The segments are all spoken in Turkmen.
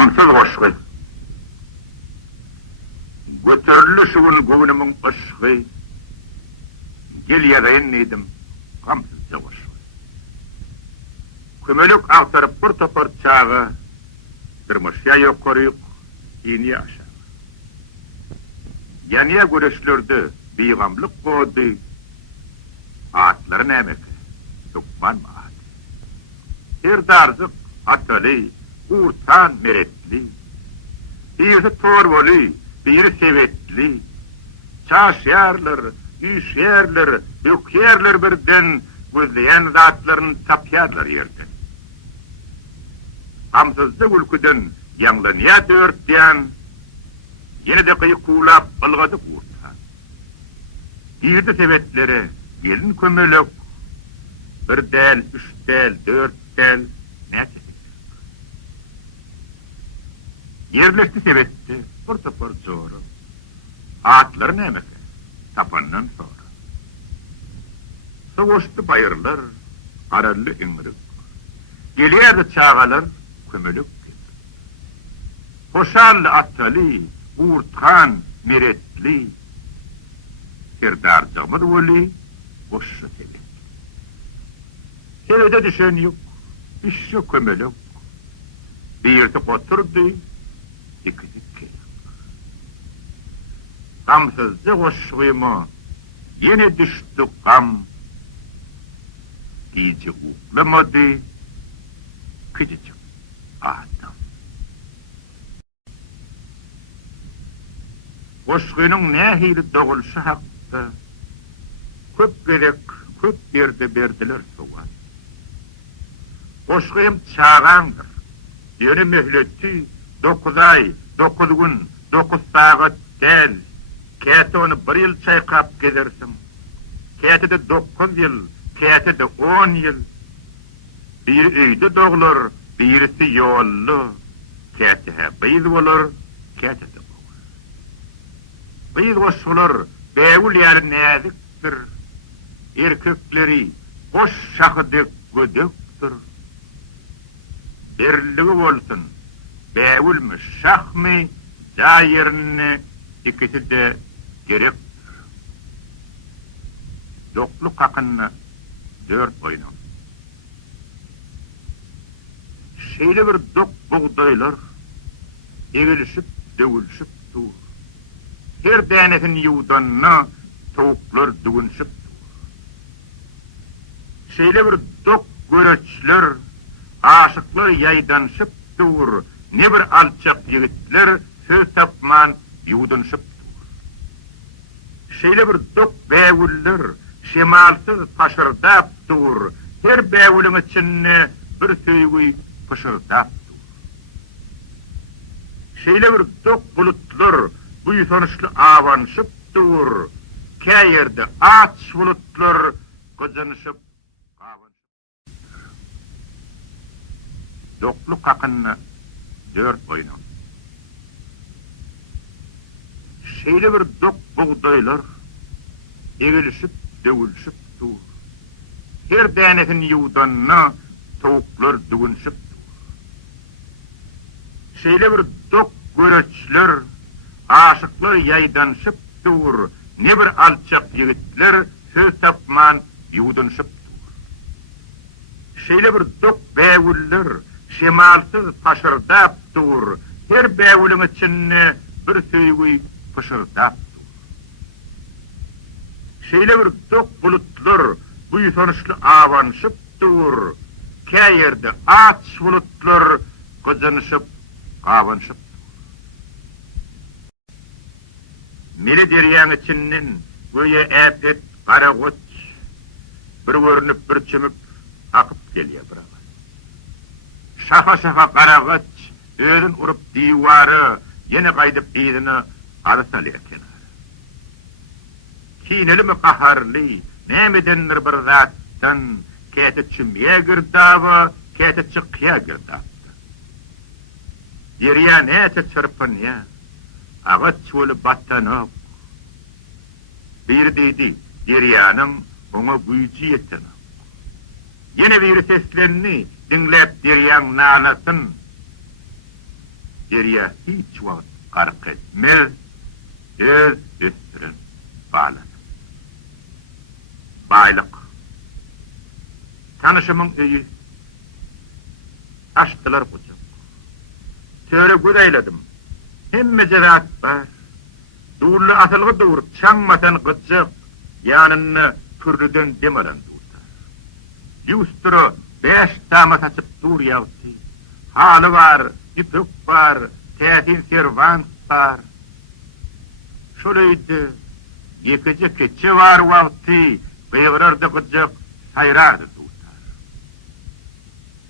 Gamsız goşgy. Götürlü şuun gownumun ışığı. Gel yagayn edim. Gamsızca goşgy. Kömelük agtarıp bir topar çağı. Tırmışya yokoruyuk. İni aşağı. Yanıya göreşlerde beygamlık kodu. Atların emek. Tukman maat. Bir darzık atalı. Urtan meretli. Birisi torvoli. Biri sevetli. Çaşyarlar. Üşyarlar. Yükyarlar birden. Gözleyen zatların tapyarlar yerden. Gamsızlık ülküden yanlanıya dörtleyen. Yine de kıyıkulap balgadık urtan. Birdi sevetleri gelin kömelök. Bir del, üç del, dört del. Ne çekecek? Yerleşti sevetti. Pırtı pırt zoru. Atların emeki. Tapandan sonra. Soğuştu bayırlar. Ararlı ıngırık. Geliyerdi çağalar. Kömelük. Hoşarlı atalı. Urtan meretli. Serdarcamır voli. Boşu sevet. Sevede düşen yok. İşçi kömelük. Bir yerde oturdu. İkidik kelek. Gamsızcı hoşguymu. Yine düştü gam. İyice uğlamadı. Küçücük adam. Hoşguyunun ne hili doğuluşu hakkı. Köp gerek, köp yerde berdiler soğan. Hoşguyum çağandır. Yönü mühleti 9 ay, 9 gün, 9 saat del. Kete onu 1 yıl çaykap gelirsin. Kete de 9 yıl, kete de 10 yıl. Bir öýde doğulur, birisi yollu. Kete he beyz olur, kete de olur. Beyz hoşulur, beğul ýaly näzikdir. Erkekleri boş şahydyk gödükdir. Birligi bolsun, beğul mü şah mı, jaýerini ikisi de gerek. Yokluk hakkında 4 oynan. Şeýle bir dok buğdaylar, egilişip, döwülşip dur. Her denetin ýuwdanna tawuklar dügünşip dur. Şeýle bir dok göreçler, aşıklar ýaýdanşyp dur. Ne bir alçak ýigitler söz tapman ýuwdanşyp dur. Şeýle bir dok beýuller, şemalsyz paşırdap dur. Her beýulyň içinde bir söýgü pışırdap dur. Şeýle bir dok bulutlar bu ýutanışly awanşyp dur. Käýerde aç bulutlar gözanyşyp awanşyp. Dokluk hakkında 4 oynan. Şeýle bir dok buğdaylar egilişip, döwülşip dur. Her denetin ýuwdanna tawuklar dügünşip dur. Şeýle bir dok göreçler, aşyklar ýaýdanşyp dur. Ne bir alçak ýigitler söz tapman ýuwdanşyp dur. Şeýle bir dok beýuller, şemalsyz paşırdap dur. Her beýulyň içinde bir söýgü pışırdap dur. Şeýle bir dok bulutlar bu ýutanışly awanşyp dur. Käýerde aç bulutlar gözanyşyp awanşyp dur. Mili derýäň içinden göýe äpet gara goç bir görünüp bir çimip akyp gelýär bir. Şaha gara goç özün urup diýwary ýene gaýdyp ýygyny arsaly eкен. Kineli mi qaharly, nämedendir bir zatdan kete çimýe girdaba, kete çykýa girdaba. Derýä näçe çırpynýa, agaç bolup battanyp. Bir diýdi, derýanyň oňa güýji ýetdi. Ýene bir seslerini dinläp derýäň nalasyn. geriye hiç vakit gark etmez, öz üstüren bağlanır. Baylık. Tanışımın öyi. Açtılar kucak. Töre güdeyledim. Hemme cevat var. Durlu atılgı dur, çanmatan gıcık. Yanını türlüden demeden durtar. Yusturu 5 tama saçıp dur yavti. Halı var, ipük var, teatin servant var. Şöyleydi. Yekece keçe var vakti. Beğirardı gıcık, sayrardı durtar.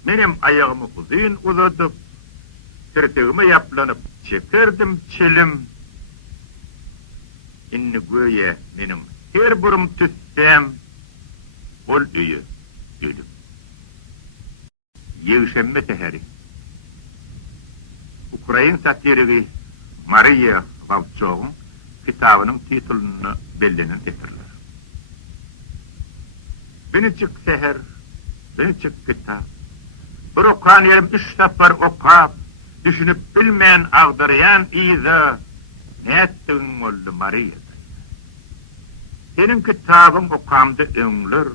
Benim ayağımı kuzun uzadıp, sırtığımı yaplanıp, çekirdim çelim. İnni göğe benim her burum tüssem, ol üyü, ölüm. Yevşemme teheri. Ukrayin satirigi Maria Vavchov'un kitabının titulunu bellenen etirler. Binicik seher, binicik kitap. Bir okan yerim 3 safar okap, düşünüp bilmeyen ağdarayan izi, ne ettin oldu Maria? Senin kitabın okamdı öňler,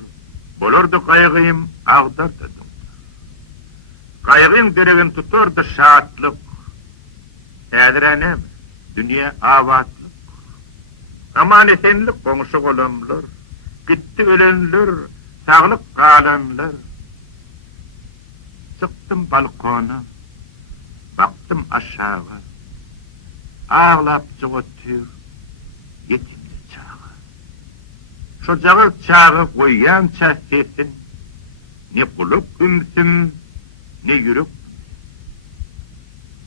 bolurdu kaygıyım ağdardı. Kaygıyın deregin tuturdu şaatlık, ädirenem, dünya avatlık. Aman esenlik koňuşy golamlar, gitti ölenler, sağlık kalanlar. Çıktım balkona, baktım aşağı, ağlap çıgıtır, yetimli çağı. Şu jağı çağı koyyança sesin, ne kuluk ümsüm, ne yürük.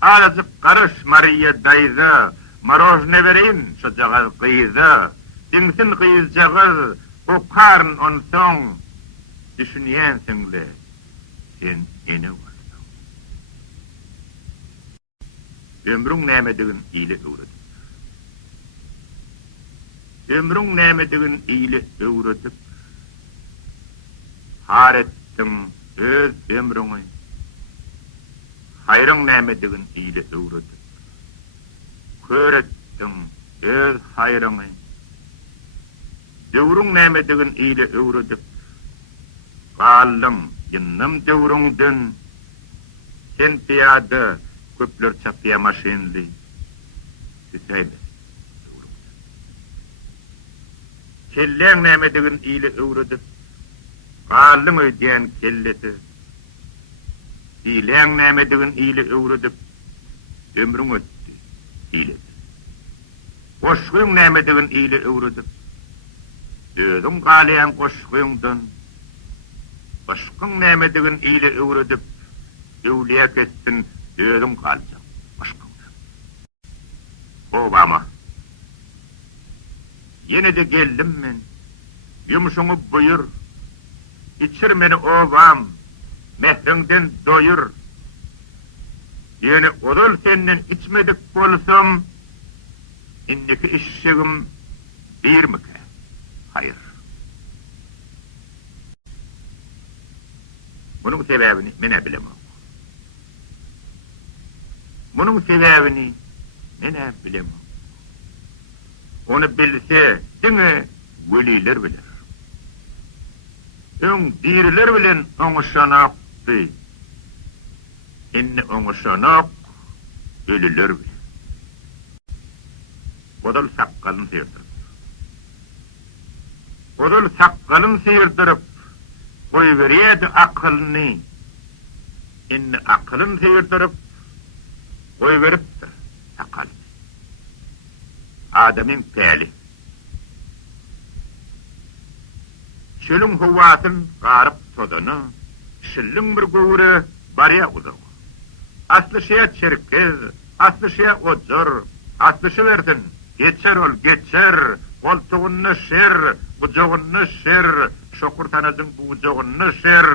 Azıcık karış Maria dayıza, marojne vereyim şu jağı kıyıza. Dinsin kıyızacağız, o karn on son, düşünyensinle, sen eni varsın. Ömrün nämedigin iyili öwredip. Ömrün nämedigin iyili öwredip. Har ettim öz ömrüňi. Haýryň nämedigin iyili öwredip. Kör ettim öz haýryňy. Döwrüň nämedigin iyili öwredip. Gallym ýynnym döwrüňden sen piýada köpler çapya maşinli. Tüseyli. Kelleň nämedigin iyili öwredip. Gallym öýdýän kelleti. Dileň nämedigin iyili öwredip. Ömrüň ötdi. Iyili. Goşgyň nämedigin iyili öwredip. Dödüm galýan goşgyňdan. Başkyň nämedigin iyili öwredip. Öwliýä kessin. Dödüm kalacak, başkım. Obama. Yine de geldim men. Yumuşuňu buyur. İçir meni obam. Mehriňden doyur. Yine odul senden içmedik bolsam, indiki işşigim birmike. Hayır. Bunun sebebini mene bilemem. Bunun sebebini mene bilemem. Onu bilse, dine veliler bilir. Ön diriler bilen oňuşanaky. Inni oňuşanak ölüler bilir. Odal sakkalyn seyirdirip. Odal sakkalyn seyirdirip, koyveriyedi akılny. Inni akılyn seyirdirip, koyveripdir sakal. Adamın peli. Çölün huvasın garip todunu, şillin bir gövre barya uzağı. Aslı şeye çerkez, aslı şeye ocur, aslı şe verdin, geçer ol geçer, koltuğunu şer, bucağını şer, şokur tanadın bucağını şer.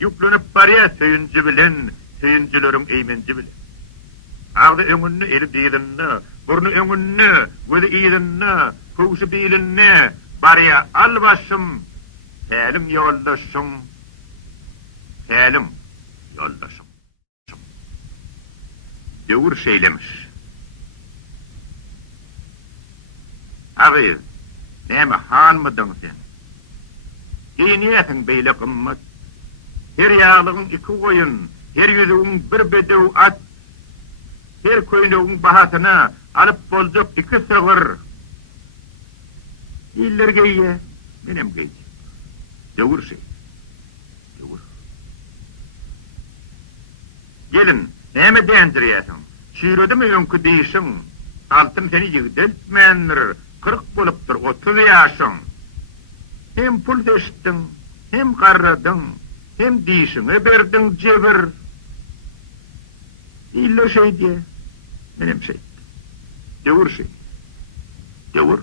Yüklünüp barya söyüncü bilin, söyüncülerin eymenci bilin. Ağda öňünni eli diýilini, burnu öňünni, gözi iýilini, kugşy bilinni, barya albaşym, tälim ýoldaşym, tälim ýoldaşym. döwür şeylemiş. Abi, näme hanmydyň sen? Diýniýetiň beýle gymmat. Her ýaglygyň iki goýun, her ýüzüň bir bedew at, her köýnügiň bahatyna alyp boljak iki sygyr. Dillerge ýe, menem geýdi. Döwür şey. Döwür. Gelin, näme diýendirýäsiň? Şiiredimi öňkü diýişiň? Altym seni ýigdeltmendir, 40 bolupdyr, 30 ýaşyň. Hem pul deşdiň, hem garradyň, hem diýişiňe berdiň jebir. İlle şey diye, benim şey. Döwür şey. Döwür.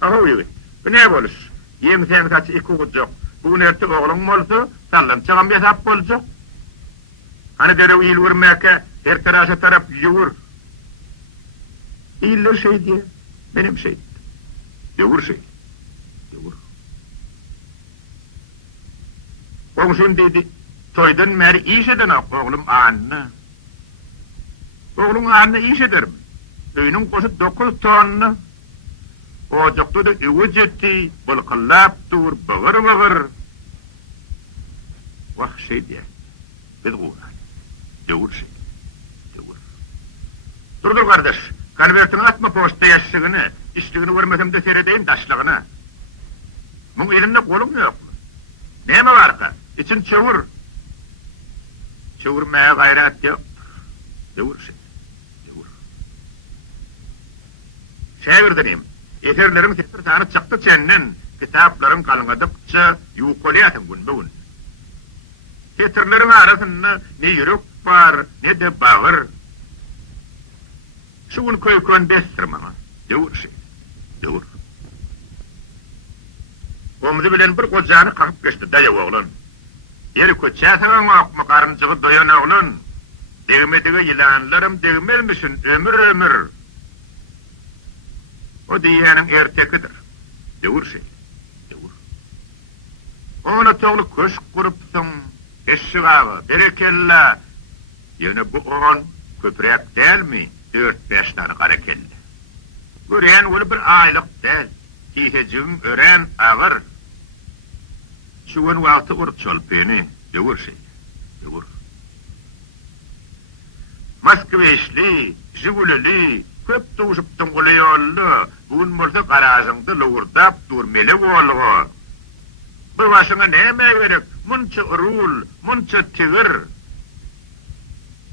Ahoy, bu ne bolus? Ýem sen kaç iki gujak. Bu nerti oğlum bolsa, sallam çagam ýasap boljak. Hani derew ýyl wurmäke, her tarafy tarap ýuwur. İlle şey diye, benim şey. Döwür şey. Döwür. Oňşun dedi, toydan meri iş eden oğlum anna. Oğlum anna iş ederim. Öýnüň goşy 9 tonna. Ocakda da üwü jetdi, bulkallap dur, bağır. Vah şey diye, biz goýan. Döwür şey. Döwür. Durdur kardeş, konvertini atma posta ýaşygyny, işligini görmesem de seredeýin daşlygyny. Muň elimde golum ýok. Näme barka? İçin çöwür. Çöwürmäge gaýrat ýok. Döwür şey. Döwür. Şägirdinim. Eterlerin sefer tane çaktı çenden, kitapların kalıngadıkça yukoliyatın gün. Eterlerin arasında ne yürük var, ne de bağır. Şu gün köykön bestirmem, döwür şey, döwür. Omuzu bilen bir kocanı kakıp geçti, daya oğlan. Yeri köçäsiňe akma karınçığı doyan oğlan. Degmediği yılanlarım degmelmişsin, ömür. O diýäniň ertekidir. Döwür şey. Döwür. Ona togly köş gurupsyň, eşşigagy, berekella. Ýöne bu on köprek dälmi? 4-5 tane gara keldi. Gören ol bir aýlyk däl. Kiýhejim ören agyr. Şuň wagty gurup çolpeni. Döwür şey. Döwür. Moskweşli, Jigulili, köp tuşupdyň goly ýolly, bugün bolsa garazyňda lowurdap durmeli bolgy. Bu başyňa näme gerek? Munça rul, munça tigir.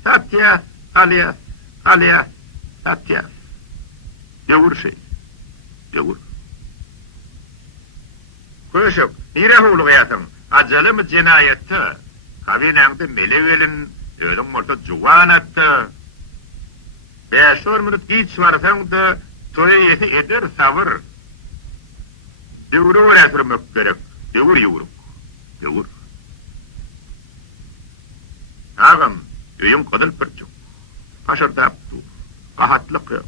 Satya, alias, satya. Döwür şey. Döwür. Köşük, nire howlugyýasyň? Ajaly mı cinayetdi? Kabinäňde melegelin, ölüm bolsa juwan atdy. 5 minut geç varsaň da toy eder sabır. Döwür öýretmek gerek. Döwür ýuwur. Döwür. Agam, öýüm gadyl pirçik. Paşardap tu. Gahatlyk ýok.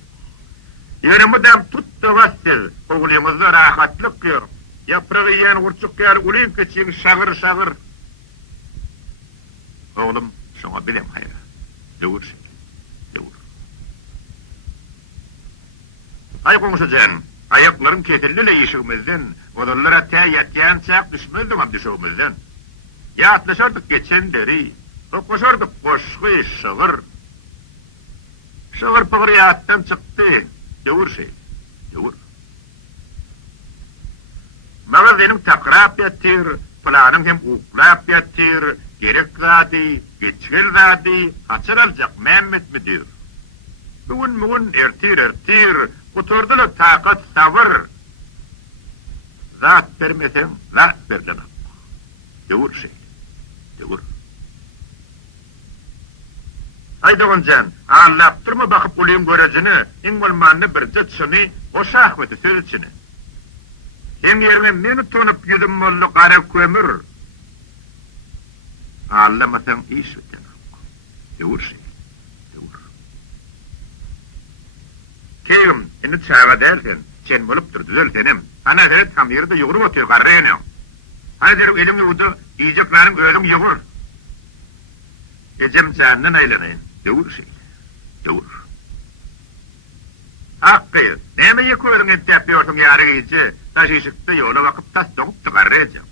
Ýöne dam tutdy wassel. Oglymyzda rahatlyk ýok. Ýapragy ýan urçuk ýar ulen keçiň şagyr. Oglum, şoňa bilem haýra. Döwür. Ay goňşajan, aýaklaryň kesildi ýeşigimizden, odalara täýetýän çak düşmezdim am düşegimizden. Ýatlaşardyk geçen deri, okuşardyk boşgy şygyr. Şygyr pygryýatdan çykdy. Döwür şey. Döwür. Magazynyň takrap ýatyr, planyň hem uklap ýatyr, gerek zady, geçgil zady, haçyraljak Mehmet müdir. Bugün ertir, oturdular takat sabır. Zat vermesem, zat verlemem. Döwür şey. Döwür. Aýdygynjan, allapdyrma bakyp ulym görejini, iň bolmany bir jetşyny, o şahwety söýletçini. Hem ýerine meni tonup ýüzüm molly gara kömür. Allamasaň iş biter. Döwür şey. Keýim, indi çaga dersen, sen bolup dur, düzeltenim. Ana deret tam ýerde ýugurup otyr garraýanyň. Hadi derip elimi udu, iýejeklaryň ölüm ýugur. Ecem canından aylanayın. Dur şey. Dur. Hakkı, neme yekörün ettiyorsun yarı gece, taşışıkta yola vakıp tas dokup tıkarrayacağım.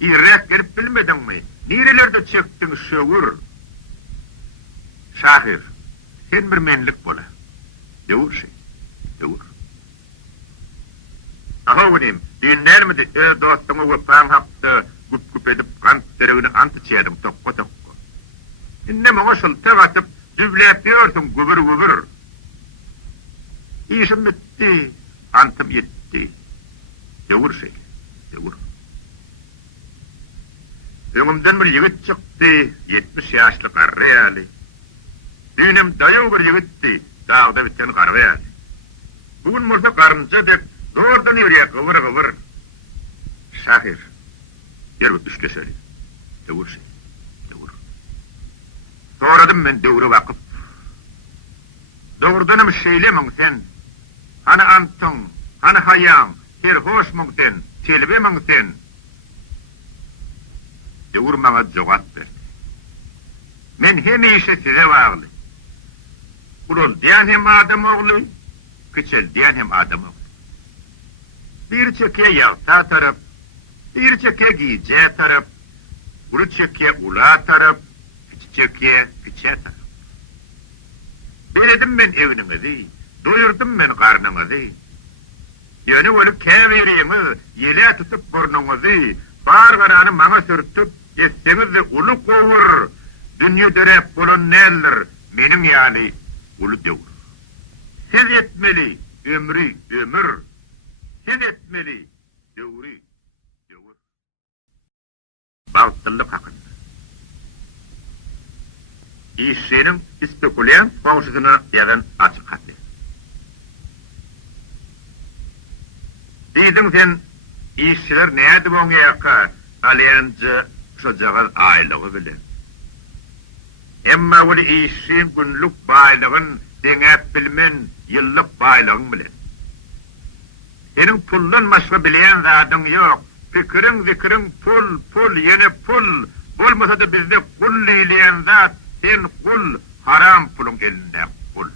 İrek gelip bilmedin mi? Nerelerde çıktın şövür? Şahir, sen bir menlik bola. Dur şey. Dur. Ahonim, dinler mi de dostunu vıpan haptı, gup edip kant derevini antı çiğedim tokko. İnne bana şıltık atıp, düvlepiyorsun gubur. İşim bitti, antım yetti. Dur şey, dur. Önümden bir yigit çıktı, 70 yaşlı karriyali. Düğünüm dayağı bir yigitti, dağda bitten karriyali. Bugün mursa karınca dek, doğrudan yürüye kıvır. Şahir, yer bu düşle söyle. Dur şey, dur. Soradım ben doğru vakıf. Doğrudanım şeylemem sen. Hani antın, hani hayam, her hoş mung sen, telbemem sen. Dur bana cevap ver. Men hemişe size bağlı. Ulul diyen hem adam oğlu, küçel diyen hem adam oğlu. Bir çeke yağta taraf, bir çeke giyece taraf, ulu çeke ula taraf, küçük çeke küçe taraf. Beredim ben evinizi, doyurdum ben karnınızı. Yönü olup keveriyiniz, yele tutup burnunuzu, bar karanı bana sürtüp, etseniz de ulu kovur, dünya dörep bulun neller, benim yani ulu devur. Siz etmeli, ömür, siz etmeli, devri. Bağıttılık hakkında. İşçinin ispeküleyen fonksiyona yazan açık haddi. Deydin sen, işçiler neydi bu yaka alayancı çocuğun aylığı bilen. Emma bu işçinin günlük baylığın denep bilmen yıllık baylığın bilen. Senin pullun başka bileyen zadın yok. Fikrin pul, yine pul. Olmasa da bizde kul eyleyen zat, sen kul, haram pulun elinde kul.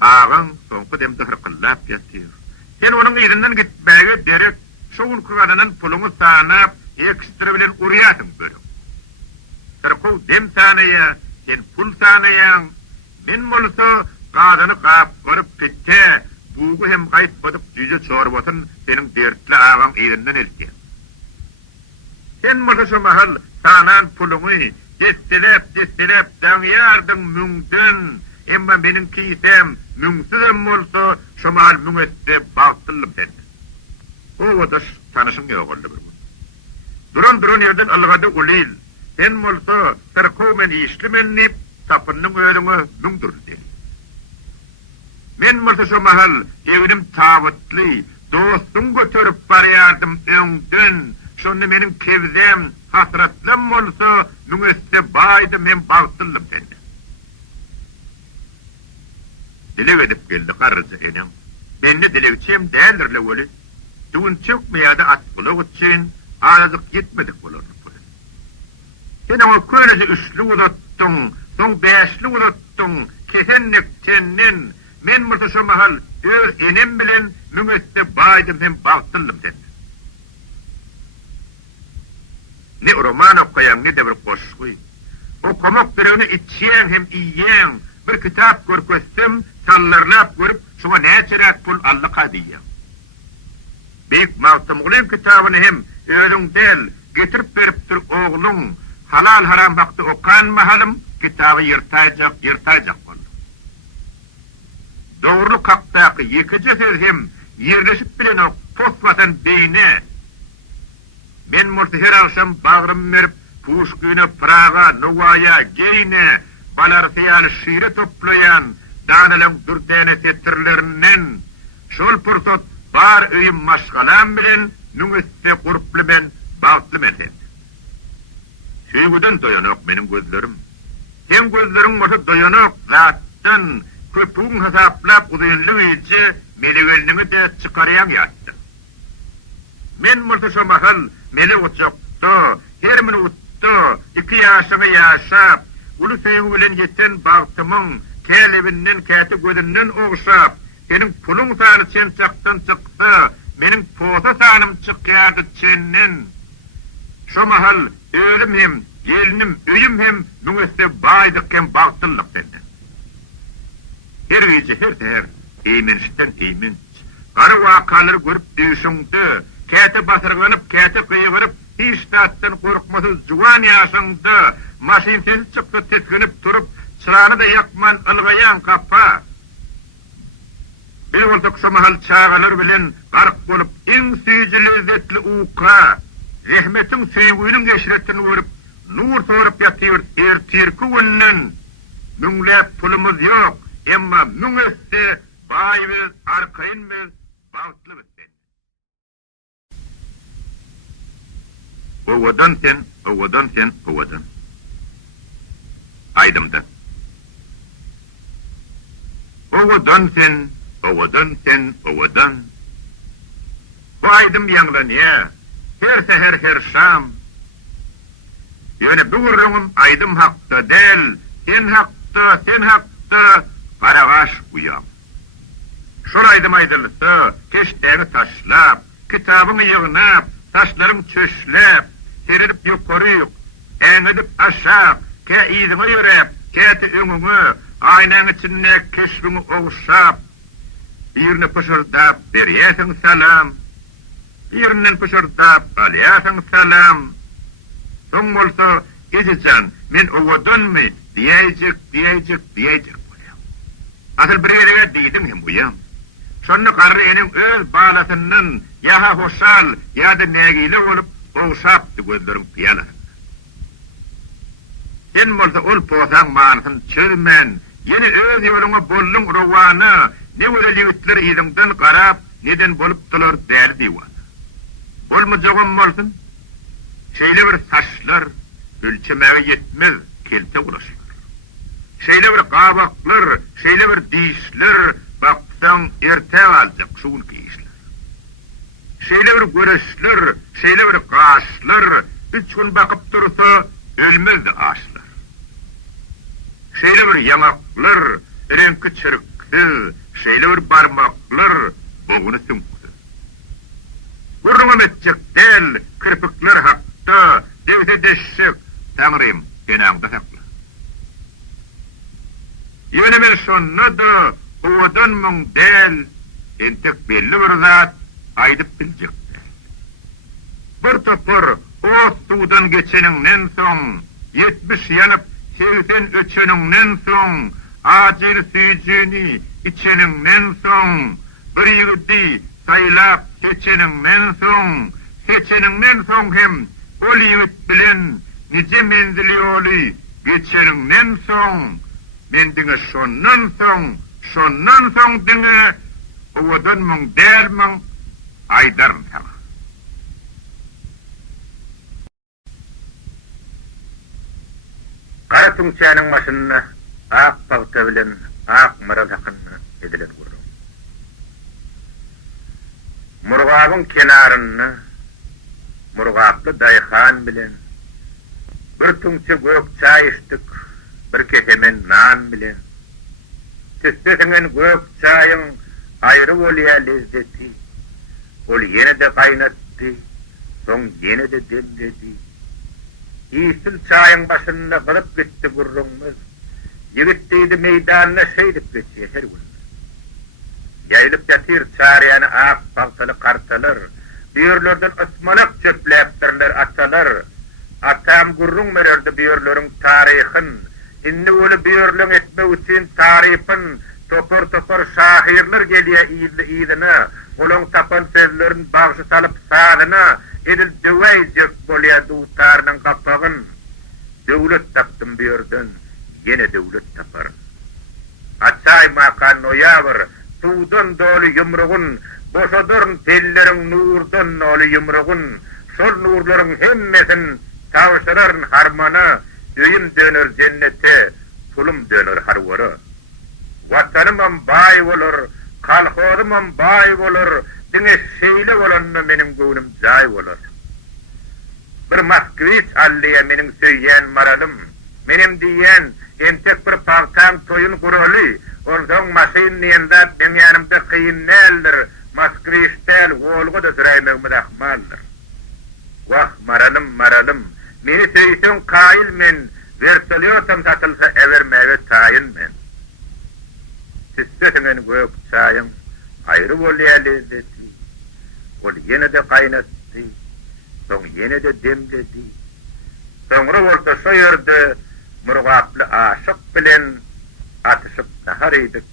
Ağın sonku demde hırkıllap yatıyor. Sen onun yerinden gitmeye derek, şoğun kuranının pulunu sağınap, ekstra bilen uriyatın bölüm. Sırkov dem sağınaya, sen pul sağınayan, min bolsa kadını kap görüp pitte, buğu hem kayıt batıp cüce çorbasın senin dertli ağın yerinden elke. Sen bolsa şu mahal sağınan pulunu destilep dağıyardın müngdün, emma benim kiysem müngsüzem bolsa şu mahal müngette bağıttılım sen. O otuş tanışın yok oldu bir. Durun yerden algada ulil. Sen bolsa sarkov men işlimenlip sapının ölümü müngdür der. Men bolsa şu mahal evinim tavutlu, dostum götürüp barıyardım öngdün, şunu benim kevzem, hasratlım bolsa müngette baydı men bağıttılım sen. Dile edip geldi karıcı enem. Beni dilevçem değerlerle oli. Düğün çıkmaya da at buluk için ağızlık yetmedik bulur. Sen o köylece üçlü uzattın, son beşli uzattın, kesenlik tennen, men mırtı şu mahal öz enem bilen müngette baydım hem bağıttılım sen. Ne roman okuyan ne de bir koşkuy. O komok birevini içiyen hem iyiyen, bir kitap görköstüm, sallarlap görüp, şuna ne çerek pul allaka diyem. Büyük mağtamulun kitabını hem ölün del, getirip veriptir oğlun, halal haram baktı okan mahalım, kitabı yırtayacak oldu. Doğruluk hakkındaki yıkıcı söz hem yerleşip bilen o tosvatan beyne, ben multi her akşam bağrım verip, Puşkine, Praga, Novaya, Geyne, Balarsiyal şiiri toplayan, danılın dürdene tetirlerinden, şol pursat bar öyüm maşgalan bilen, nüngüste kurplu ben, bağıtlı men. Süygüden doyanok benim gözlerim. Sen gözlerim olsa doyanok, zaten köpüğün hesaplap uzayınlığı içi, melevelini de çıkarayan yattı. Men mırtışa mahal, mele uçakta, her mini ýaşapdy, 2 ýaşyny ýaşap, ulu sevgi bilen ýeten bagtymyň kelebinden käte gözünden ogşap, senin pulun sany çemçakdan çykdy, meniň posa sanym çykýardy çenden. Şo mahal ölüm hem, gelinim, öýüm hem müňeste baýdykken bagtyllyk dedi. Her gece her der, eýmenişden eýmenç. Gary wakalary görüp düşüňdi, käte basyrgynyp, käte kıýgyryp, hiç tatdan korkmasız juwan ýaşaňdy, maşinsiz çykdy tetkinip turup, çyrany da ýakman ılgaýan kappa. Bir boltok şu mahal çağalar bilen gark bolup, en süýji lezzetli uka, rehmetiň söýgüniň eşretini görüp, nur sorup ýatyr, ertirki günden, müňläp pulumuz ýok, emma müňeste baýyz, arkaýynmyz, bagtly bitdi. Owadan sen. Aydymda. Owadan sen. Bu aydym ýanglanýa, her seher her şam. Ýöne bu gurrugum aydym hakda del, sen hakda, garagaş uýam. Şol aydym aydylsa, keşdäni taşlap, kitabyny ýygnap, taşlaryň çöşläp, seririp ýokary, eňedip aşap, kä ýyzyny ýörep, käte öňüňi, aýnaň içinde keşbini ogşap, birine pışırdap, berýäsiň salam, birinen pışırdap, alýasyň salam. Soň bolsa, ejejan, men owadanmy, diýejek bolýar. Asyl bir ýere diýdim hem buýam. Şonu garry enem öz balasyndan ýa hoşal, ýa-da nägili bolup, ogşapdy gözlerim piýalar. Sen bolsa ol posaň manysyn çürmen, ýene öz ýoluňa bollun rowany, ne wele ýigitler ýylyňdan garap, neden bolupdylar därdi wa. Bolmajagam bolsun, şeýle bir taşlar, ölçemäge ýetmez, kelte ulaşlar. Şeýle bir gabaklar, şeýle bir diýişler, baksaň erte aljak şuul giýişler. Şeýle bir göreşler, şeýle bir gaşlar, 3 gün bakyp dursa, ölmezdi aşlar. Şeýle bir ýamaklar, reňki çyrykdy, şeýle bir barmaklar, boguny süňkdi. Gurruma metjek del, kirpikler hakda, devse deşşek, taňrym, enaňda sakla. Ýöne men şonda da, owadan müň del, entek belli bir zat, aýdyp biljek. Bir topar, o suwdan geçeniňden soň, 70 ýanyp, 80 öçeniňden soň, ajyl süýjüni içeniňden soň, bir ýigitdi saýlap geçeniňden soň hem ol ýigit bilen nice mendili ýoly geçeniňden soň, men diňe şondan soň diňe owadan müň dermiň aýdaryn sana. Qarasın çäniň başyna ak bagta bilen ak maral hakyny edilen gurrun. Murgabyň kenaryny murgaply daýhan bilen bir tuňça gök çaý içdik, bir kesemen nan bilen. Tüsbetiňen gök çaýyň aýry bolýar lezzeti. Ol ýene de gaýnatdy, soň ýene de demledi. Ýeşil çaýyň başynda gylyp gitdi gurrunmyz. Ýigitdi meýdanyna şeýdip geçýär her gün. Ýaýlyp ýatyr çarýany ak bagtaly kartalar, büýürlerden ısmalak çöpläpdirler atalar. Atam gurrun mererdi büýürleriň taryhyn, inni öli büýürlüň etmek üçin taryhyn, topar şahirler gelýär ýyzyna, olaň tapan sözlerin bagşy salyp sadyna, edil döwejek bolýar dutarnyň gapagyn. Döwlet tapdym büýürden, ýene döwlet tapar. Atay makan noýabr, suwdan doly ýumrugun, boşadyrn telleriň nurdan doly ýumrugun, şol nurlaryň hemmesin tawşalaryn harmana, öýüm döner jennete, pulum döner harwara. Watanymam baý bolar, kalhorymam baý bolar, diňe şeýle bolanma meniň göwüm jaý bolar. bir Moskviç alliye menin söyleyen maralım, menim diyen entek bir paltan toyun kuralı, ondan maşin niyenda benim yanımda kıyın neldir, Moskviç'tel Volga da sıraymak mıdakmaldır. Vah maralım, meni söyleyen kail men, vertolyotam satılsa evermeve tayin men. Sistesinen gök çayın, ayrı bolya lezzeti, ol yine de kaynattı, son yine de demledi, sonra olta soyurdu, murgaplı aşık bilen, atışıp naharıydık,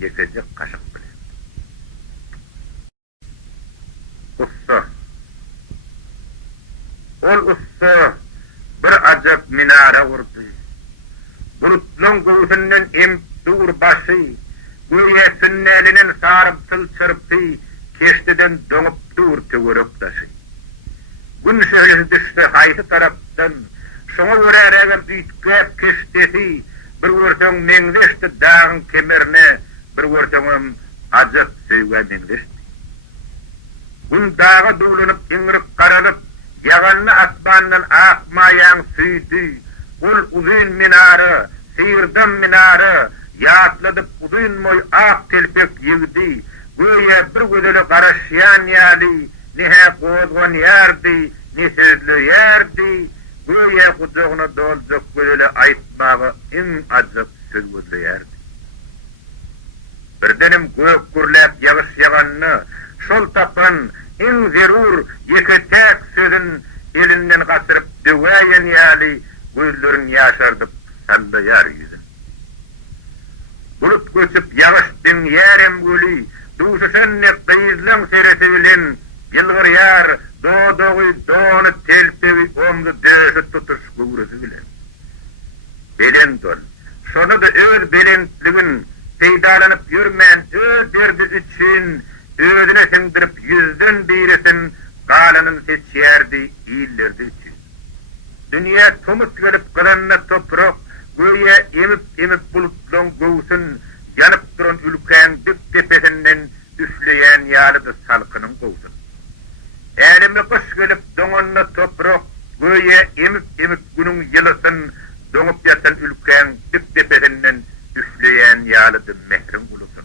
yekecek kaşık bilen. Usta, ol usta, bir acık minara vurdu, bulutlun göğsünden dur başı, güye sünnelinin sarıptıl çırpı, keştiden donup dur tüvürük taşı. Gün şöylesi düştü haytı taraftan, şoňa görä äger düýtgäp keştesi, bir görseň meňdeşdi dağın kemerine, bir görseňem ajak söýgän meňdeşdi. Gün dağa dolunup iňrip garanyp, ýaganly asmandan akmaýan süýdi, ol uzun minara, sıyırdan minara, yatladıp uzun moy ak telpek yigdi, göye bir gödeli garaşyan yali, nihe kozgan yerdi, nisizli yerdi, göye kucağına dolcuk gödeli aytmağı in acık sözgüdli yerdi. Birdenim gök gürläp yağış yaganny, şol tapan in zerur yeketek sözün elinden gaçyryp döwäyen yali, gözlerin ýaşardyp sallayar yüzün. Bulut göçüp yağıştın yerem gülü, duşuşannek beyizlen seresi bilen, yılgır yar, doğduğu doğunu telpevi, omdu döşü tutuş gurası bilen. Belent ol, şonu da öz belentligin, peydalanıp yürmen, öz derdi üçün, özüne singdirip yüzden birisin, galanın seçerdi, iyillerdi üçün. Dünya tomut gelip kılanına toprak, göğe emip bulutlan göğsün, yanıp duran ülken dük tepesinden üfleyen yalıdı salkının göğsün. Elime kış gelip donanına toprak, göğe emip günün yılısın, donup yatan ülken dük tepesinden üfleyen yalıdı mehrin ulusun.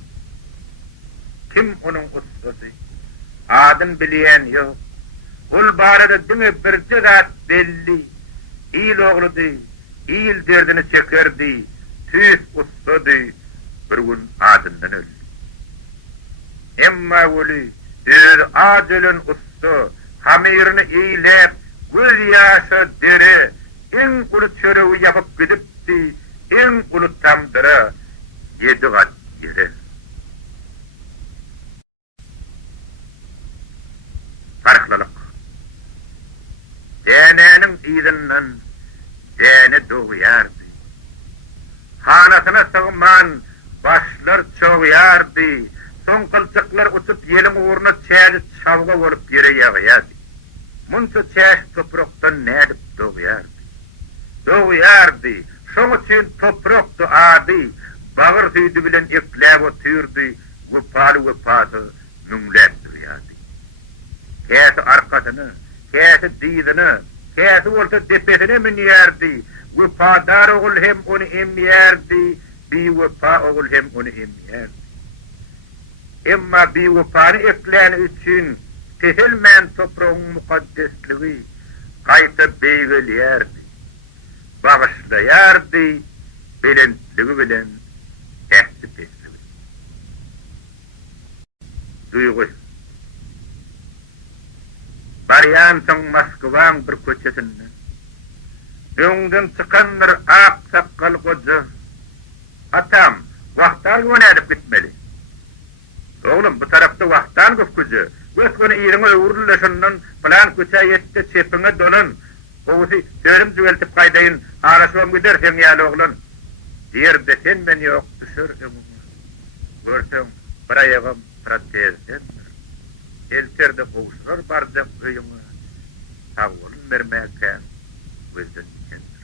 Kim onun ustası? Adın bileyen yok. Ul barada dini bir cirat belli, iyil oğludu, iyil derdini çekerdi, tüs ustadı, bir gün adından öldü. Emma ölü, acılın usta, hamirini iyilep, göz yaşa deri, en kulu çörevi yapıp gidipti, en kulu tamdıra, yedi kat yeri. Farklılık. Denenin izinden dene doğuyardı. Hanasına sığman başlar çoğuyardı. Son kılçıklar uçup yelin uğruna çäli çavga olup yere yağıyardı. Munçu çäş topraktan nedip doğuyardı. Doğuyardı. Şoň üçin toprakdy ady, bagır süýdi bilen ekläp otyrdy, wepasy nümläp durýardy. Käsi arkasyny, käsi diýdini, käsi bolsa tepesine minýärdi, wepadar ogul hem onu emýärdi, bi-wepa ogul hem onu emýärdi. Emma bi-wepany ekläni üçin teselmän topragyň mukaddesligi gaýta beýgelýärdi, bagışlaýardy, belentligi bilen ähdi besligi. Duygu. Barýansyň Moskwaň bir köçesinden, öňden çykan bir ak sakkal goja, atam, wagtlar gönädip gitmeli. Oğlum, bu tarafta wagtlar göküji, göküni ýeriňe öwrüleşenden plan köçe ýetdi, çepiňe donun, oğusi söýüm düzeltip gaýdaýyn, araşam gider sen ýaly oglan. Diýer desen men ýok, düşür ömüm. Görsem, bir aýagym protezden, elterde gowşular barjak öýüňe, sagwalyn bermäkä, gözden dikendir.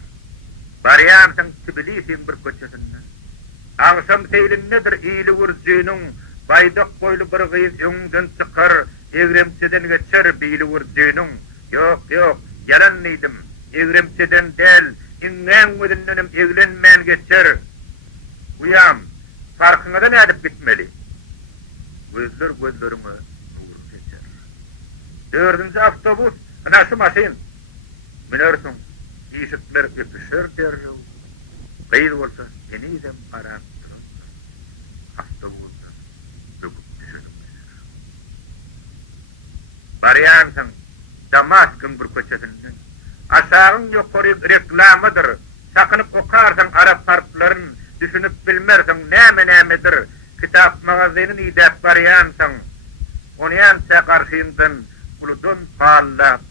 Barýansyň Tbilisiň bir köçesinden, aňşam seýlindedir ýyly wurjynyň, baydak boylu bir gyýyz öňden çykar, egremçeden geçer biýli wurjynyň, ýok, yalanlıydım. Egremseden del, innen ödünlenim eglenmän geçer. Uyam, farkına da edip gitmeli. Gözlerime nur geçer. 4-nji avtobus, anasy maşyn. Bilersiň, ýyşyklar öpüşer derýär. Gaýr bolsa, enidem arap. Avtobus döküp düşer. Barýansың, Damaskın bir köçesinden. Aşağın ýokary reklamydyr. Sakynyp okarsaň arap harflaryny düşünüp bilmersiň näme-nämedir. Kitap magazynyny ýydyp barýansyň. Onyan çakarşyndan uludun pallap,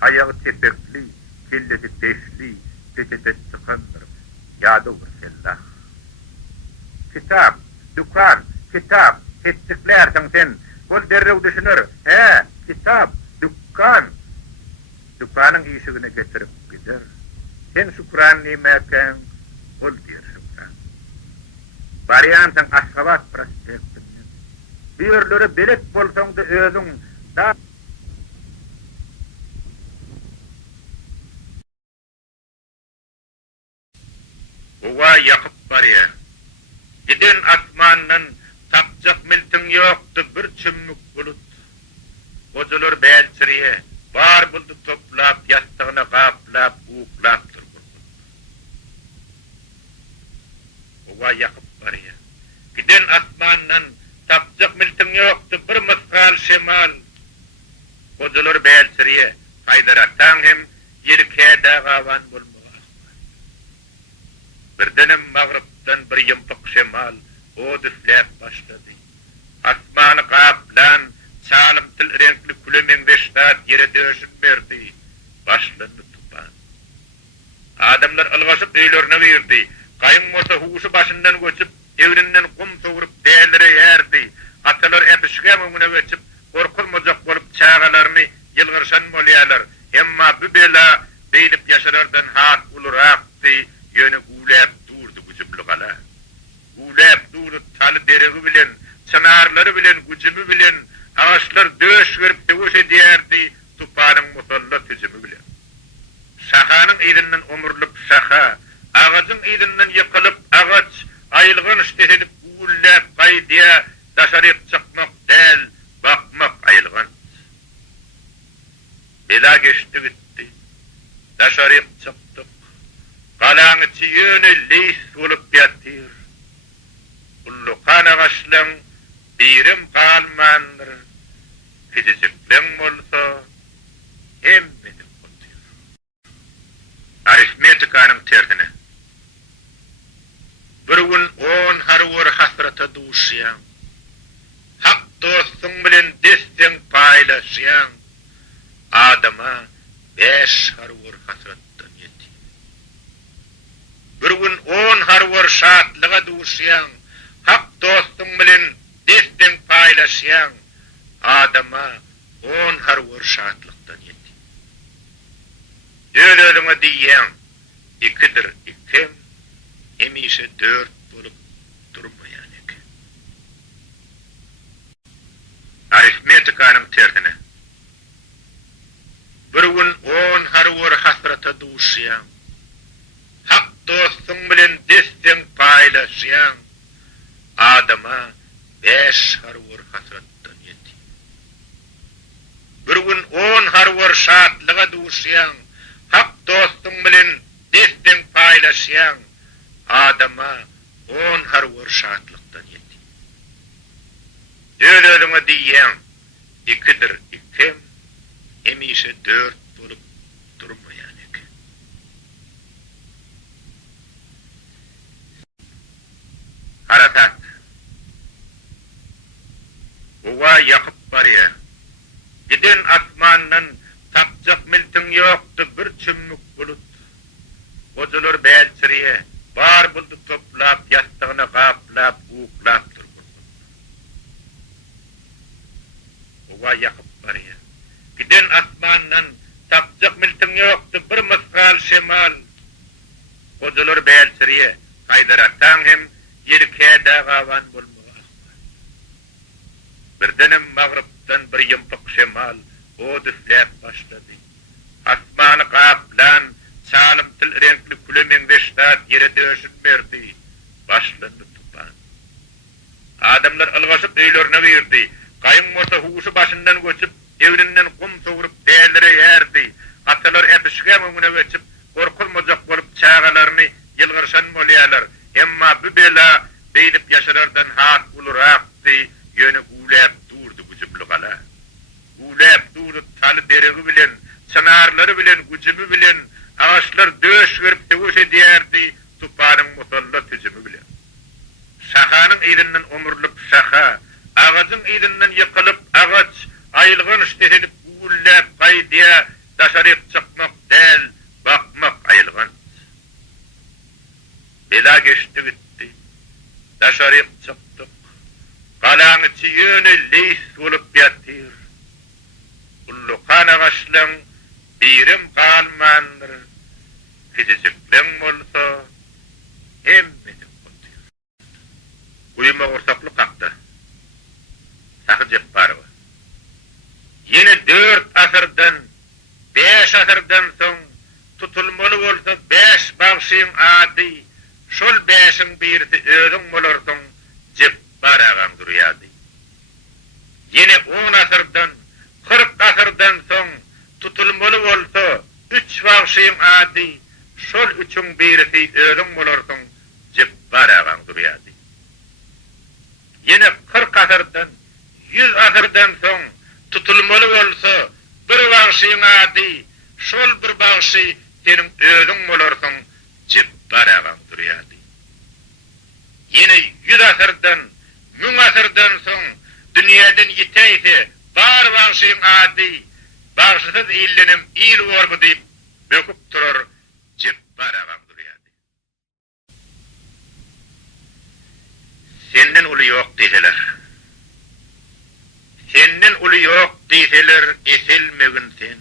ayağı tepekli, kellesi teşli, peçete çıkandır. Ýady bolsa. Kitap, dukan, kitap, ettiklersiň sen. Bol derrew düşünür. He, kitap, dukan. Dukanyň ýyşygyny getirip gider. Sen şükran nimeken bol diýersiň. Barýansyň Aşgabat prospektinden. Birleri belek bolsaň da özüň da Owa ýakyp barýar. Giden asmandan tapjak miltiň ýokdy bir çümmük bulut. Gojalar bälçiriye bar buldu toplap, ýastygyna gaplap, uklap durur. Owa ýakyp barýar. Giden asmandan tapjak miltiň ýokdy bir mysgal şemal. Gojalar bälçiriye haýdaratan hem ýerkede gawan bolmagy. Birdenim magrypdan bir ýympyk şemal o düfläp başlady. Asmany gaplan çalym til renkli kulemen beştat ýere döşüp berdi. Başlandy tupan. Adamlar algaşyp öýlerine girdi. Gaýyn bolsa huşy başyndan göçüp, ewrinden kum sogurup dällere ýerdi. Atalar epişge öňüne geçip, gorkulmajak bolup çağalaryny ýylgyrşan bolýarlar. Emma bu bela beýlip ýaşarardan hat ulurakdy. Yönü uläp durdu güjüplügala. Uläp durdu taly deregi bilen, çanarlary bilen, güjümi bilen, ağaçlar döş verip döş edýärdi, tupanyň musallat tüjümi bilen. Şahanyň ýerinden omurlyp şaha, ağaçyň ýerinden ýykylyp ağaç, aýylgyn işledip uläp gaýdýa, daşaryp çykmak del, bakmak aýylgyn. Bela geçdi gitti. Daşaryp çykdyk. Galaňy ýöne leýs bolup ýatyr. Ullukan agaçlaň birim galmandyr. Fizikden bolsa hemmeti bolýar. Aritmetikanyň tergine. Bir gün 10 harwar hasrata duşýan. Hak dostuň bilen destin paýlaşýan. Adama 5 harwar hasratdan ýetdi. Bir gün 10 harwar şatlyga duşýan, hak dostuň bilen destin paýlaşýan adama 10 harwar şatlykdan ýetdi. Döwletime diýen, ikidir ikem, emişe 4 bolup durmaýan eken. Aritmetikanyň tergine. Bir gün 10 harwar hasrata duşýan, hak dostuň bilen destin paýlaşýan adama 5 harwar hasratdan ýetdi. Bir gün 10 harwar şatlyga duşýan, hak dostuň bilen destin paýlaşýan adama 10 harwar şatlykdan ýetdi. Döwletime diýen, ikidir ikem, emişe 4 bolup durmaýan eken. Harakat. Owa ýakyp barýar. Giden asmandan tapjak miltiň ýokdy bir çümmük bulut. Gojalar bälçiriye bar buldy toplap, ýastygyna gaplap, uklap durur. Owa ýakyp barýar. Giden asmandan tapjak miltiň ýokdy bir mysgal şemal. Gojalar bälçiriye haýdaratan hem ýerkede gawan bolmagy. Birdenim magrypdan bir ýympyk şemal o düfläp başlady. Asmanı kaplan, çalım til renkli külemen beştat yere döşünmerdi. Başlandı tupan. Adamlar algaşıp öýlerine berdi. Gaýyn bolsa huşy başyndan göçüp, evrinden kum soğurup değerlere yerdi. Atalar etişge möňüne geçip, korkulmajak bolup çağalaryny ýylgyrşan bolýarlar. Emma bu bela beýlip ýaşarardan hat uluraqdy, ýöne uläp durdy güjüpli gala. Uläp durdy taly deregi bilen, çanarlary bilen, güjübi bilen, ağaçlar döş görüp döwüş edýärdi, tupanyň musallat tüjümi bilen. Şahanyň ýerinden omurlyp şaha, ağaçyň ýerinden ýykylyp ağaç, aýylgyn işledip uläp gaýdýa, daşaryp çykmak del, bakmak aýylgyn. Bela geçti gitti. Daşaryp çykdyk. Galaň içi ýöne leýs bolup ýatyr. Ullukan ağaçlaň birim galmandyr. Fizikleň bolsa hemmesi bolýar. Uyuma orsakly kakdy. Sakyjyk barby. Ýene 4 asyrdan, 5 asyrdan soň tutulmaly bolsa 5 bagşyň ady, şol 5-iň birisi özüň bolarsyň jep baragan durýardy. Ýene 10 asyrdan, 40 asyrdan soň tutulmaly bolsa 3 bagşyň ady, şol 3-iň birisi özüň bolarsyň jep baragan durýardy. Ýene 40 asyrdan, 100 asyrdan soň tutulmaly bolsa bir bagşyň ady, şol bir bagşy seniň özüň bolarsyň jep baragan durýardy. Ýene 100 asyrdan, 1000 asyrdan soň dünýäden ýetäýse bar bagşyň ady, bagşysyz illenim il bormy diýip böküp turar, jep baragan durýardy. Senden uly ýok diýseler. Senden uly ýok diýseler, eselmegin sen.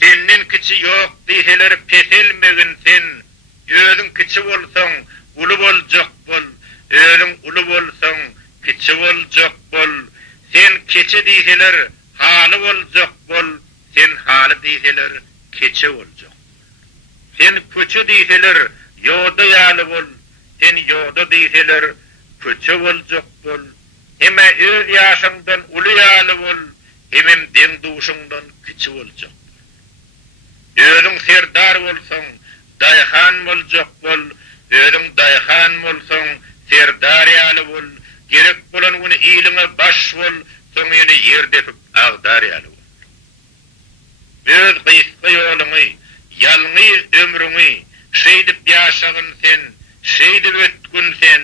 Senden kiçi ýok diýseler, peselmegin sen. Özüň kiçi bolsaň, uly boljak bol. Özüň uly bolsaň, kiçi boljak bol. Sen kiçi diýseler, haly boljak bol. Sen haly diýseler, kiçi boljak. Sen küçü diýseler, ýoda ýaly bol. Sen ýoda diýseler, küçü boljak bol. Eme öz ýaşyňdan uly ýaly bol. Emem deň duşuňdan kiçi boljak. Özüň serdar bolsaň, daýhan boljak bol. Özüň daýhan bolsaň, serdar ýaly bol. Gerek bolan güni ýylyňa baş bol, soň ýene ýerde agdar ýaly bol. Öz gysga ýoluňy, ýalňy ömrüňi şeýdip ýaşagyn sen, şeýdip ötgün sen.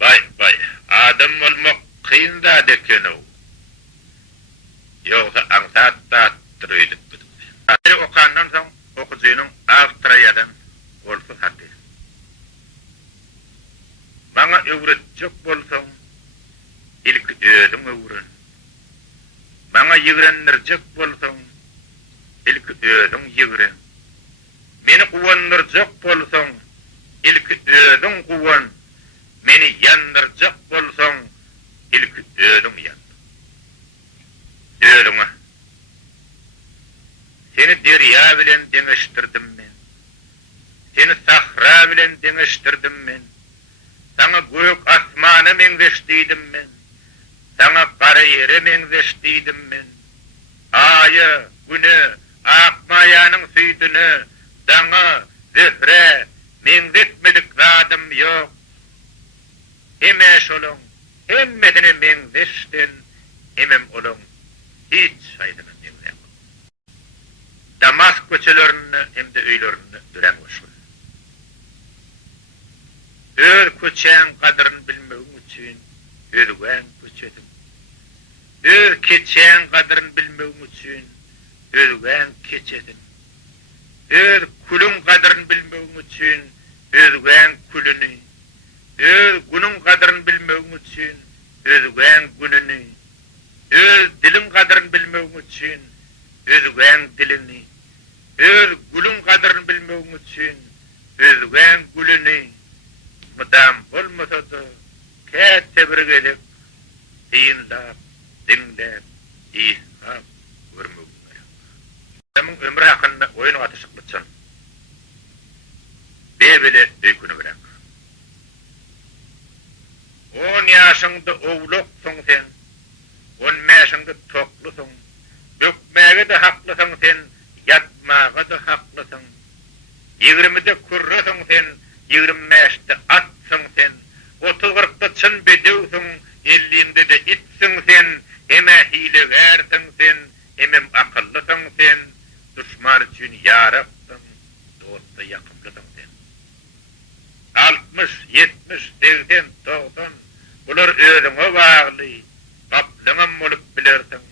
Vay, adam bolmak kyn zat ekeni. Ýogsa aňsatda türeýdik. Aýry okandan soň okuzynyň Awstriýadan bolsa hatdy. Maňa öwretjek bolsaň, ilki özüň öwren. Maňa ýigrendirjek bolsaň, ilki özüň ýigren. Meni guwandyrjak bolsaň, ilki özüň guwan. Meni yandyrjak bolsaň, ilki özüň yandyr. Özüňe. Seni derýa bilen deňeşdirdim men. Seni sahra bilen deňeşdirdim men. Sana gök asmana meňzeşdirdim men. Sana gara ýere meňzeşdirdim men. Aýa, güne, akmaýanyň süýdüne, daňa, zöhre, meňzetmedik zatym ýok. Eme şolaň, hemmesini meňzeşdin, emem olaň hiç şaýdyny meňzek. Damask köçelerini hem de öýlerini düren goşul. Öz köçäň kadryny bilmegiň üçin özüň köçedim. Öz keçäň kadryny bilmegiň üçin özüň keçedim. Öz kulun kadryny bilmegiň üçin özüň kulüni. Öz günüň kadryny bilmegiň üçin özüň gününi. Öz dilim kadryny bilmegiň üçin özüň dilini. Öz gülün kadryny bilmegiň üçin özüň gülüni. Mudam bolmasa da käte bir gelip dinlap, dinlap, ihab görmegiň gerek. Adamın ömrü hakkında oyun atışıklıçın. Bebele öykünü bırak. 10 yaşında oğluksun sen. 10 yaşında toklusun. Dökmege de haklısın sen. Yatmaga da haklısın. 20'de kurrasın sen. 25'te atsın sen. 30-40'da çın bedevsin. 50'inde de itsin sen. Heme hile versin sen. Hemem akıllısın sen. Düşman için yaraksın. Dosta yakıplısın sen. 60, 70, 80, 90. Bular özüňe bagly. Gaplyňam bolup bilersiň,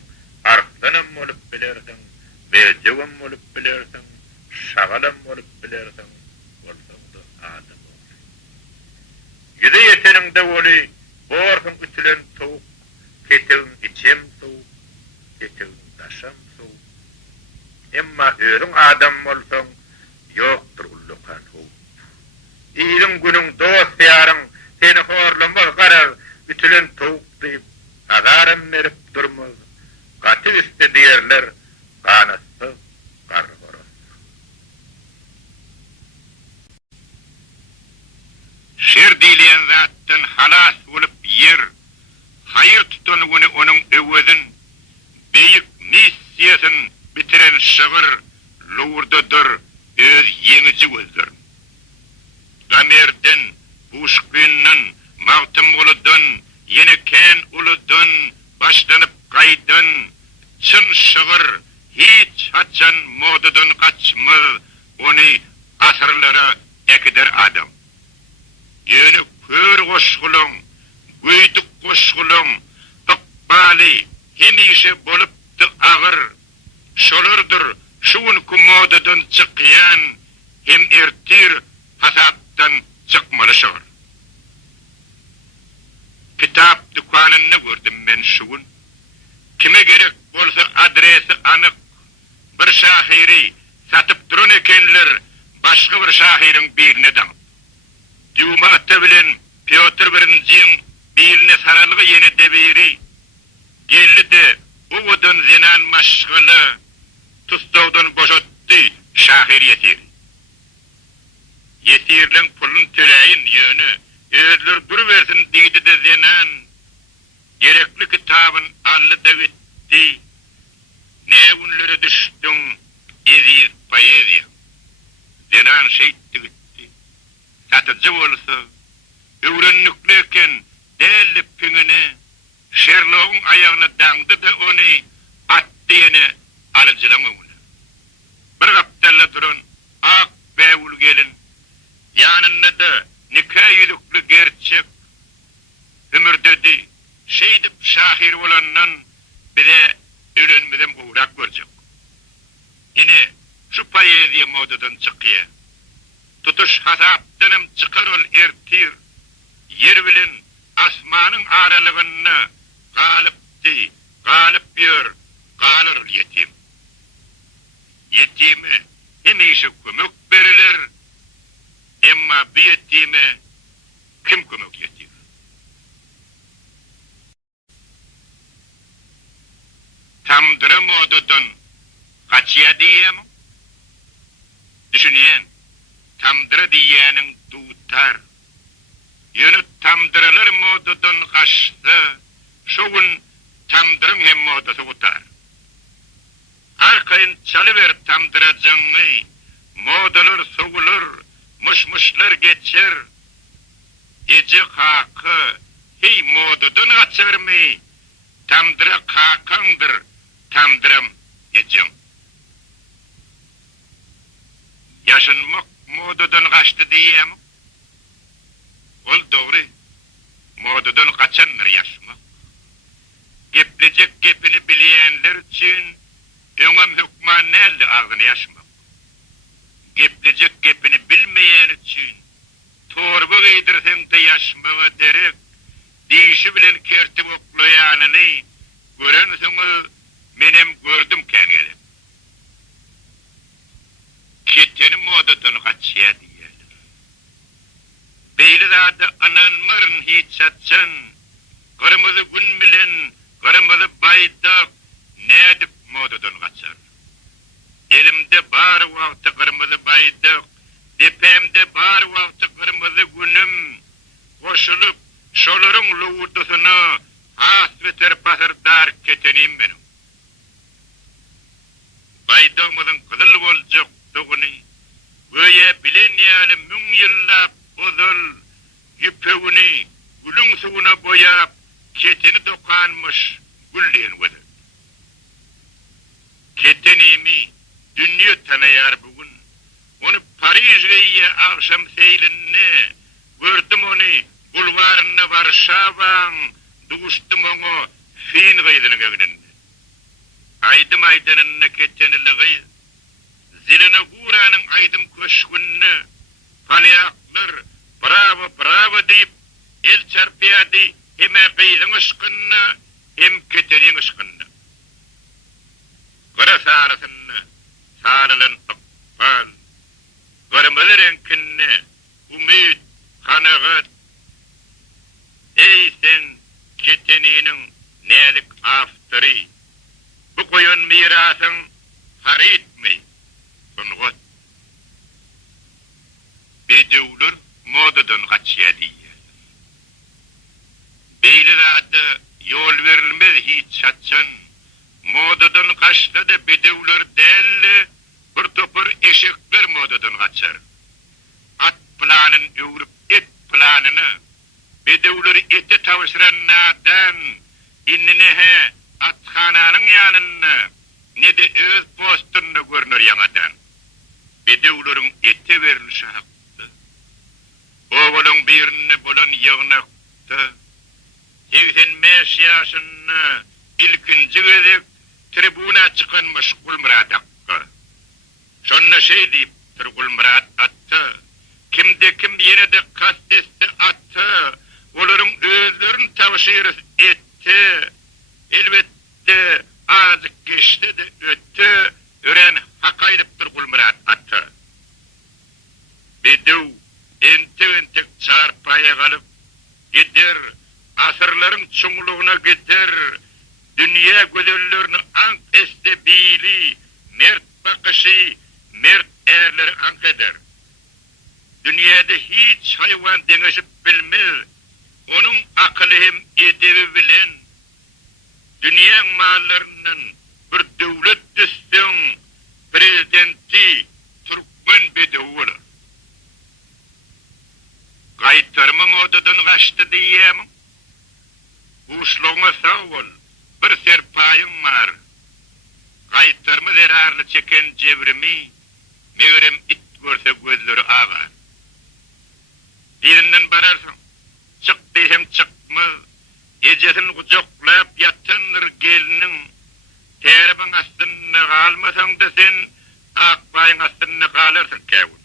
arklanym bolup bilersiň, mejegim bolup bilersiň, şagalym bolup bilersiň, bolsaňda adam bol. Ýüze ýeteňde boly, borsyň ütülen towuk, keteň içem towuk, keteň daşam towuk. Emma özüň adam bolsaň, ýokdur ullukan towuk. İýiň günüň dost ýaryň, seni horlamaz garar, ütülen towuk diýip adarım verip durmaz. Katı üstü diğerler kanası kargoros. Şer dileyen zatten halas olup yer, hayır tutanıgını onun öwedin, beyik nisyesin bitiren şıgır, loğurdadır, öz yenici özdür. Gamerden, buşkünün, mağtım uludan, yeneken uludan, başlanıp kaydan, çın şıgır, hiç haçan modadan kaçmaz, onu asırlara ekider adam. Yönü kör koşkulun, güydük koşkulun, tıkbali, hemişe bolup da ağır, şolurdur, şuun modadan çıkyan, hem ertir, fasattan çıkmalı şıgır. Kitap dükkanını gördüm ben şuun. Kime gerek bolsa adresi anık, bir şahiri satıp durun ekenler, başka bir şahirin birine dağıp. Düğme bilen Piotr Birinci'nin birine saralığı yeni debiri, geldi de uğudun zinan maşgılı, tustağdan boşottı şahir yetir. Yetirlen pulun töleyin yönü, özler duruversin deydi de zinan, gerekli kitabın allı da bitti, ne unları düştün, eziz poezya. Zinan şeytti gitti, satıcı olsa, öğrenlikliyken değerli pingini, Sherlock'un ayağına dağdı da onu attı yine alıcılığına. Bir kaptalla durun, ak beyul gelin, yanında da nikah yüzüklü gerçek, ömür dedi, şeydip şahir olandan bize ölenmeden uğrak görecek. Yine şu poezya modadan çıkıyor. Tutuş hasaptınım çıkar ol ertir, yer bilin asmanın aralığını galipti, galip yer, galır yetim. Yetime hemişe kömük verilir, emma bir yetime kim kömük yetir? Tamdıra modadan kaçıya diyeyim? Düşüneyin, tamdıra diyenin tutar. Yönü tamdırılır modadan kaçtı, şoğun tamdırın hem modası utar. Arkayın çalıver tamdıracağını, modalar soğulur, mışmışlar geçer. Ece kakı, hey modadan açar mı? Tamdıra kakandır, tamdıram ecem. Yaşınmak modadan kaçtı diyeyim. Ol doğru, modadan kaçanlar yaşamak. Geplecek gepini bileyenler için, öňem hükman näldi ağzını yaşamak. Geplecek gepini bilmeyen için, torba giydirsen de yaşmağa derek, dişi bilen kertip oklayanını, görensiniz, menem gördüm kendini. Keteni modadan kaçıya diyelim. Beylizade ananmarın hiç açan, kırmızı gün bilen, kırmızı baydak, ne edip modadan kaçar. elimde bar wagty kırmızı baydyk, depemde bar wagty kırmızı günüm, koşulup şolaryň lowurdusyny has beter pasardar ketenim benim. Baydamyň kızıl boljak doguny, göýe bilen ýaly müň ýyllap bozul, yüpegini gülüň suwuna boýap, keteni dokanmış gülleýän wede. Ketenimi dünýe tanaýar bugün. Onu Paris'e akşam seylinne gördüm onu bulvarına Varşavan duştum onu fin gıydının önünde. Aydım aydanına keteniliği ziline Guran'ın aydım köşkününü palyaklar bravo bravo deyip el çarpıyadı hem beylin ışkınını hem ketenin ışkınını. Kara sarısını sarılan akbal kırmızı renkini umid kanıgıt ey sen keteninin nelik aftırı bu koyun mirasın harit mi? Sungut bedevler modadan kaçıya diye beyler adı yol verilmez hiç çatçın modadan kaçtı da bedevler değil bir topur eşekler modadan kaçar. At planın yoğurup et planını bedevler eti tavşıranlardan innine he atxananın yanını ne de öz postununu görünür yanadan. Bedevlerin eti verilişi haktı. Oğulun birine bulan yığınaktı. 85 yaşını ilkinci edip tribuna çıkan meşgul Murat Hakkı. Şonna şey deyip Turgul Murat attı. Kimde kim yine de kastesti attı. Onların özlerini tavşir etti. Elbette azık geçti de öttü. Ören hakaylıp Turgul Murat attı. Bedev entek çarpaya kalıp gider. Asırların çumluğuna gider. Dünya güzellerini ank estebili, mert bakışı, mert erleri ank eder. Dünyada hiç hayvan dengeşip bilmez, onun akılı hem edebi bilen, dünya mallarının bir devlet düşsün, prezidenti Türkmen bedevi olur. Kaytarma modadan kaçtı diyemem. Uşluğuna sağ ol. Bir serpayım var. Kaytarma zararlı çeken cevrimi, meğerim it görse gözleri ağa. Birinden bararsın, çıktı hem çıkmaz, gecesini kucaklayıp yatınır gelinin, teribin astını kalmasan da sen, akbayın astını kalırsın kevun.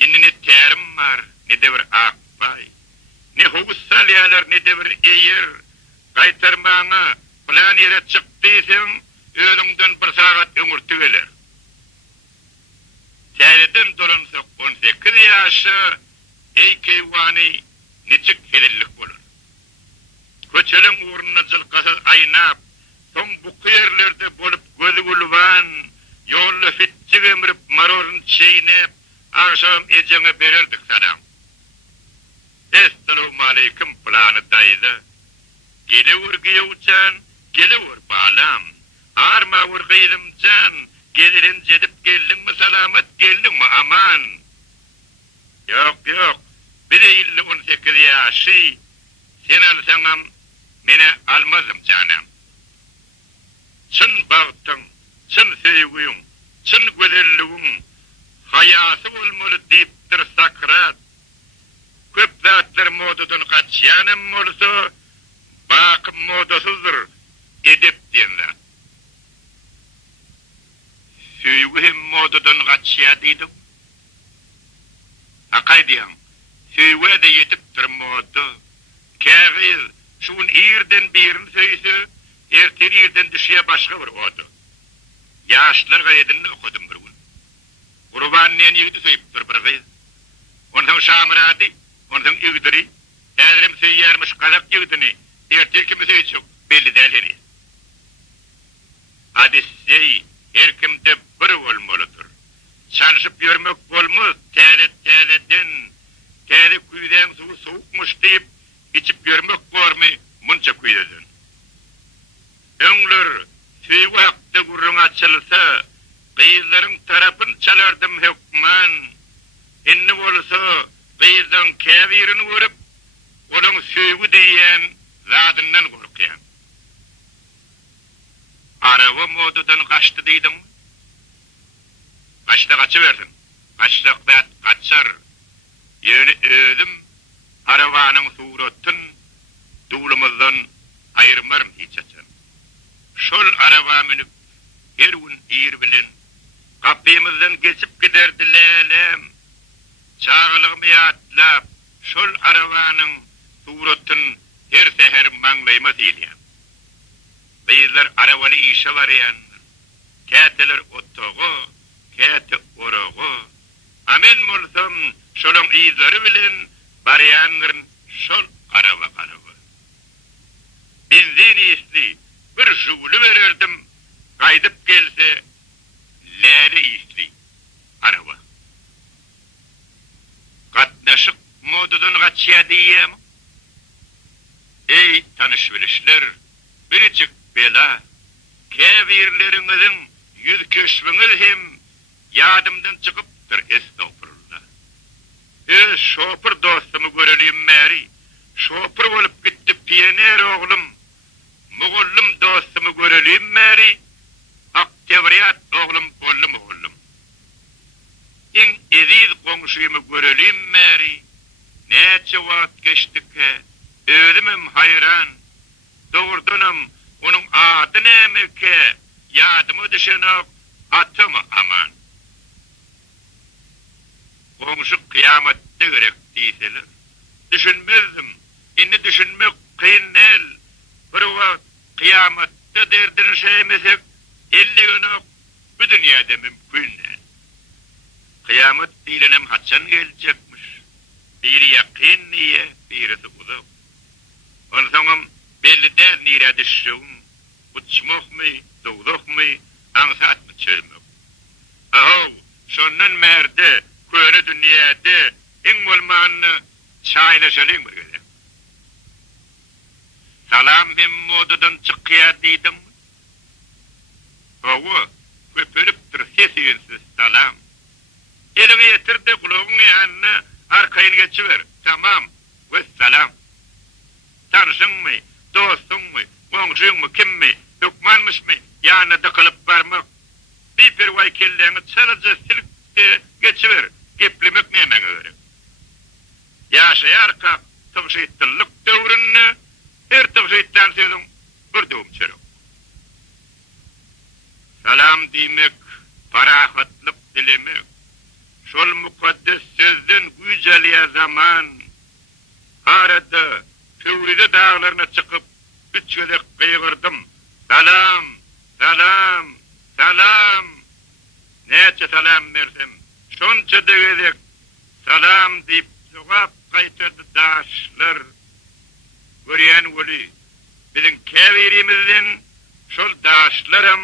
Şimdi ne terim var, ne de bir akbay, ne hukussal yalar, ne de bir eğir, kaytarmağına plan yere çıktıysan, ölümden bir saat ömürtü gelir. Teriden dolansak 18 yaşı, ey keyvani neçik helillik olur. Köçelin uğruna zılkasız aynap, son bu kıyırlerde bolup gözü gulvan, yolla fitçik emrip marorun çeynep, akşam ecene verirdik sana. Esselamu aleyküm planı daydı. Gele vurgiye uçan, gele vur bağlam. Arma vurgiydim can, gelirin cedip geldin mi selamet geldin mi aman. Yok yok, bir de 18 yaşı, sen alsanam, mene almazım canım. Çın baktın, çın sevgiyum, çın güzelliğim, hayası olmalı deyiptir sakrat. Köp zatlar modadan kaçyanım olsa, bakım modasızdır, edip diyenler. Söýgü hem modadan gaçýadýdy. Akay diýen, söýgü de ýetipdir moda. Kägiz şuň ýerden birini söýse, erteri ýerden düşýär başga bir oda. Ýaşlar gaýdynny okudum bir gün. Gurbannän ýigidi söýüpdir bir gyz. Ondan şamrady, ondan ýigdiri, ädirim söýýärmiş galak ýigidini, erteri kimi söýjek belli däl. Hadisey herkimde bir bolmalydyr. Çalışıp yürümek bolmaz, täze kuýdan suw soğukmuş diýip içip yürümek gormy munça kuýdadyn. Öňler süýgi hakda gurrun açylsa, gyýyzlaryň tarapyn çalardym hukman. Inni bolsa, gyýyzdan käbirini görüp, olaň süýgi diýen zadyndan gorkýan. Araba modudan kaçtı dedim. Kaçta kaçıverdin. Kaçta kaçar. Yönü ödüm. Arabanın suratın dulumuzdan ayırmarım hiç açar. Şol araba minip her gün iyir bilin. Kapıyımızdan geçip giderdi lelem. Çağılığımı yatlap şol arabanın suratın her seher manglayma diýilýär. Beyler arabaly işe varyan, käteler otogu, käte orogu. Amen bolsam, şolun izleri bilen baryanların şol araba. Benzin isli bir jugulu vererdim, kaydıp gelse, lele isli araba. Katnaşık modudan kaçıya diyem. Ey tanış bilişler, biricik bela, käbirleriňiziň yüz köşbüňiz hem ýadymdan çykypdyr estağfurullah. Şopur dostumy görelim märi, şopur bolup gitdi pioner oglum, mugullum dostumy görelim märi, Oktyabryat oglum bollum oglum. Iň eziz goňşumy görelim märi, näçe wagt geçdike, özümem hayran, doğurdanam, onun adı nämeke, ýadyma düşenok, atym aman. Goňşy kıyamatda gerek diýseler. Düşünmezdim, indi düşünmek kıyın del. Bir wagt kıyamatda derdini şeýmesek, 50 günok bu dünýäde mümkin. Kıyamat diýlenem haçan geljekmiş. Biri ýakyn niýe, birisi uzak. Onsoňam belli der nire düşüşüm, uçmak mı, doğduk mu, ansat mı çözmek. Aho, şondan merde, köre dünyada, en olmanını çaylaşalım mı göre? Salam hem modadan çıkıya dedim. Aho, köpürüptür sesiyinsiz salam. Elini yetir de kulağını yanına, arkayını geçiver. Tamam, ve salam. Tanışın mı? Dostun mu, goňşuň mu, kimmi, hukmanmış mı, ýanyda kalıp barmak, bir vay kelleňi çalaja silkde geçiver, geplemek näme gerek. Ýaşaýarka tygşytlyk döwründe her tygşytdan söýdüm bir döwüm çörek. Salam diýmek, parahatlyk dilemek, şol mukaddes sözden güzel zaman, arada Tüwride dağlarına çıkıp, üç gödek kıygırdım. Salam, salam, salam. Näçe salam versem, şonça degedek salam diýip jogap gaýtardy daşlar. Görýän weli, biziň käbirimizden şol daşlarym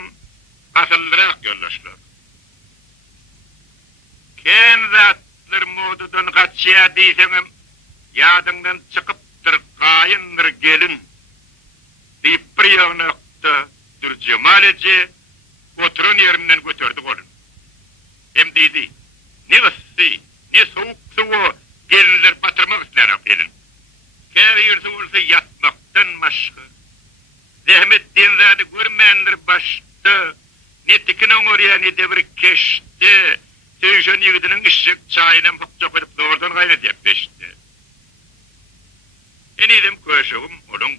asyllyrak ýollaşlar. Ken zatlar modudan gaçýa diýseňem, ýadyňdan çykyp kayındır gelin deyip bir ýagnakda Cemalece oturun yerinden götürdü olun. Hem dedi, ne ıssi, ne soğuk suğu gelinler batırmak isterim gelin. Käbirsi olsa yatmaktan başka. Zehmettin zadi görmeyendir başta. Ne tikinin oraya ne de bir keşti. Tüyşön yigidinin ışık çayından hıpçak edip doğrudan gayret yapıştı. Enidim köşüğüm onun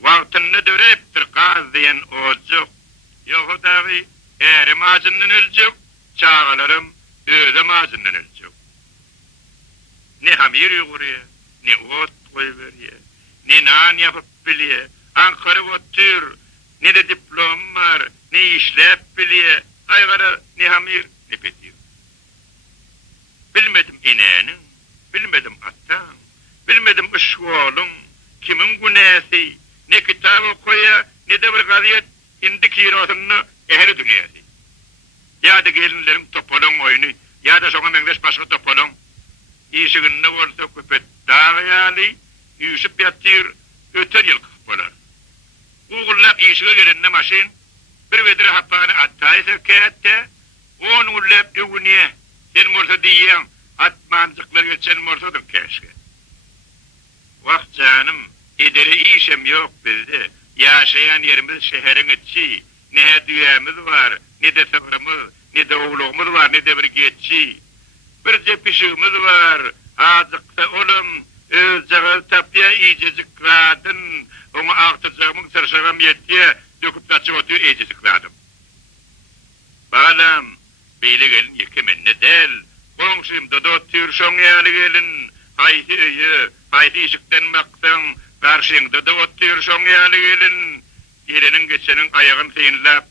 vaktını döreptir kaz diyen olcuk. Yoku davi erim ağacından ölcük, çağalarım özüm ağacından ölcük. Ne hamir yuğuruya, ne ot koyuveriye, ne nan yapıp biliye, Ankara otur, ne de diplom var, ne işlep biliye, aygara ne hamir ne petiyor. Bilmedim inenin, bilmedim atan, bilmedim ışık oğlum, kimin günahsi, ne kitabı koya, ne de bir gaziyet indi kirosunu ehli dünyası. Ya da gelinlerim topolon oyunu, ya da sonra mengleş başka topolon. İşiginde olsa köpet dağıyali, yüsüp yattır, öter yıl kıpılar. Uğurlap işige gelinde maşin, bir vedre hapağını attayı sevkeyette, on uğurlap övünüye, sen morsa diyen, atmancıklar geçen morsadır keşke. Vah canım, ederi işem yok bizde, yaşayan yerimiz şehrin içi, ne düğemiz var, ne de sıvrımız, ne de oğluğumuz var, ne de bir geçi. Bir cepişimiz var, azıkta olum, özcağı tapya iyicizikladın, onu ağtacağımın sırşağım yettiye, döküp taçı otuyor iyicizikladın. Bağlam, beyle gelin yekemenne del, komşumda da otuyor şoňýaly gelin, haydi öýe, haydi işikden baksan, karşıňda da otuyor şoňýaly gelin, gelinin geçenin ayağın sıyınlap,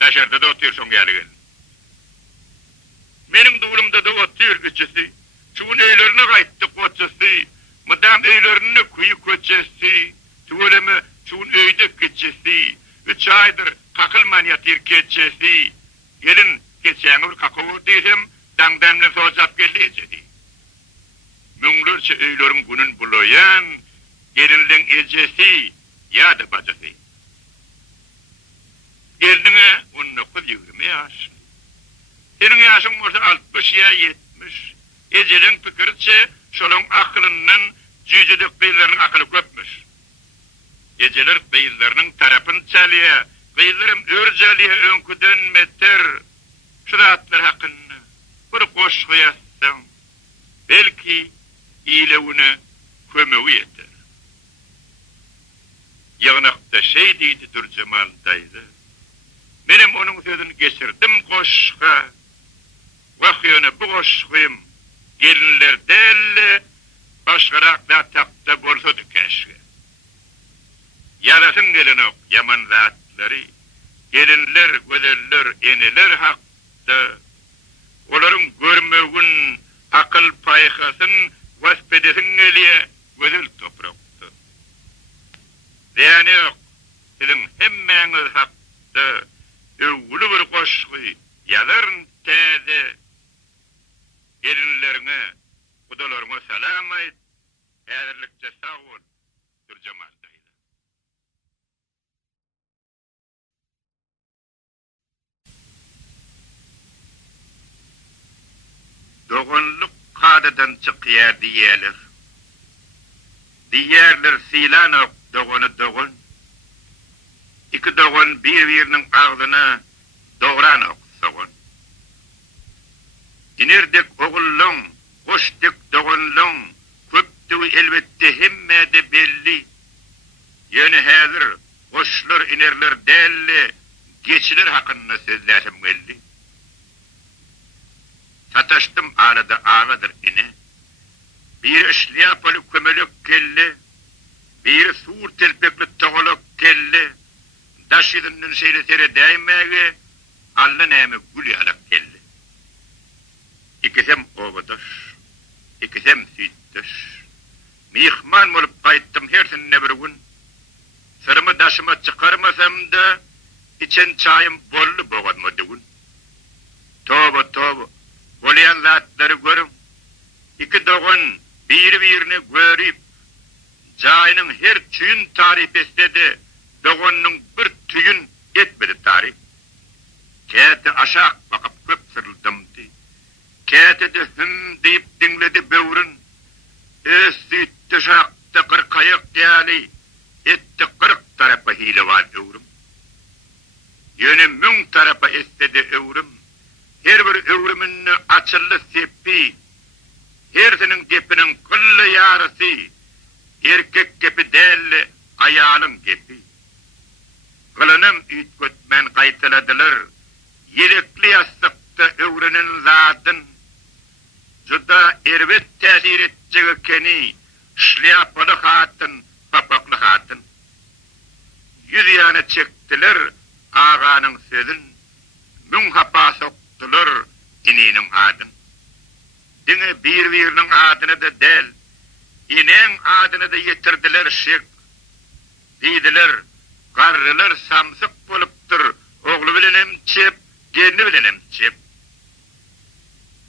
daşarda da otuyor şoňýaly gelin. Benim doğrumda da otuyor geçesi, şuun öylerine gayttık geçesi, madam öylerine kuyu geçesi, tuğulemi şuun öyde geçesi, 3 aydır kakılman yatır geçesi, gelin geçeğini kakavur desem, dangdamla sozap geldi ecedi. Münglerçe öylerim günün bulayan, gelinlen ecesi, ya da bacası. Geline 19-20 yaş. Senin yaşın olsa 60 ya 70. Ecelin pikirçe şolun aklından cücüdük beylerinin aklı köpmüş. Eceler beylerinin tarafını çalıya, beylerim örceliye önküden meter. Şuratlar hakkını bir koş koyasın. Belki iyilevine kömeği yeter. Yağınakta şey deydi Durcemaldaydı. Benim onun sözünü geçirdim koşka. Vahyonu bu koşkuyum. Gelinler değil, başkarakla tapta bolsadı keşke. Yarasın gelin ok yaman zatları. Gelinler, gözeller, eniler hakta. Onların görmögün akıl paykasın vaspedesin eliye gözel topraktı. Yani ok, sizin hemmeniz hakta. Övgülü bir koşkuy, yaların tede, gelinlerine, kudalarına salam ayt, eğerlikçe sağ ol, Durcemaldaydı. Doğunluk kadadan çıkıya diyeler. Diyerler silan ok, doğunu doğun. İki doğun birbirinin ağzına doğran oksagon. İnerdik oğullun, koştuk doğunlun, köptüğü elbette hemmede belli. Yani hazır koşlar inerler delli, geçilir hakkında sözleşim geldi. Sataştım arada ağadır ine. Bir işliyapalı kömelük kelli, bir sur telpekli toğuluk kelli, daşidinin seyretere değmegi, Allah neymi gülü alak geldi. İkisem oğudaş, ikisem sütdaş. Mihman olup kayıttım her sene bir gün. Sırımı daşıma çıkarmasam da, içen çayım bollu boğadmadı gün. Toba toba, bolayan zatları görün. İki doğun birbirine görüp, cayının her tüyün tarif istedi, doğunun bir tüyün etmedi tarif. Kete aşağı bakıp köp sırıldımdı. Kete de hüm deyip dinledi bövrün. Süttü şaktı kırkayak diyali. Etti 40 tarafa hile var övrüm. Yönü mün tarafa istedi övrüm. Her bir övrümünü açılı seppi. Her senin depinin kıllı yarısı. Erkek gibi değil, ayalın gibi. Kılınım ütgötmen kaytıladılar. Yelekli yastıkta övrünün zatın. Juda ervet tesir etçegi keni, şliapalı hatın, papaklı hatın. Yüz yana çektiler ağanın sözün, mün hapa soktular ininin adın. Dine birbirinin adını da del, inen adını da yetirdiler şek. Deydiler, karrılar samsık bolup bolupdyr. Ogly bilen hem çep, gelini bilen hem çep.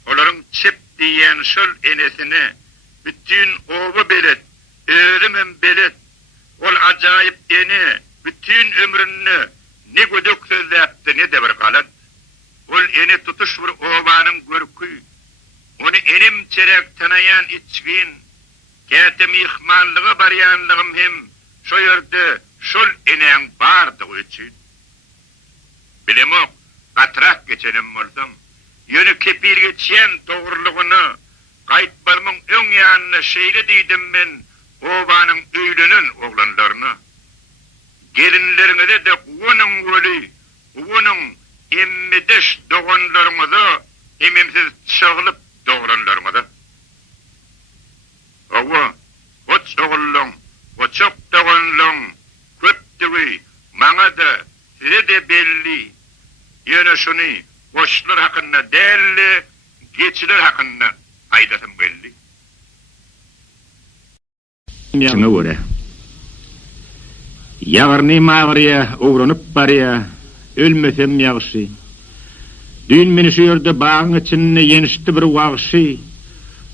Olaryň çep diýen şol enesini bütün oba belet, özüm hem belet. Ol ajaýyp eni bütün ömrünni ne gödük sözläpdi, ne de bir galat. Ol eni tutuş bir obanyň görkü. Onu enim çerek tanayan içgin, kätem ihmanlygy barýanlygym hem şo ýerde şol eneň bardygy üçin. Bilemok, gatrak geçenim boldum. Yönü kepil geçen doğruluğunu, gaýtbarmyň öň ýanyna şeýle diýdim men, obanyň öýlünün oglanlaryna. Gelinlerine de onun ölü, onun emmideş doğanlarına emimsiz çağılıp doğranlarına. Ova, o çoğullun, o çok doğanlun, köptüğü, bana da size de belli. Yine şunu, boşlar hakkında değerli, geçiler hakkında aydasın belli. Şuna göre. Yağırni mağırıya, uğranıp barıya, ölmesem yağışı. Dün meni şu yerde bağın içinde yenişti bir vağışı.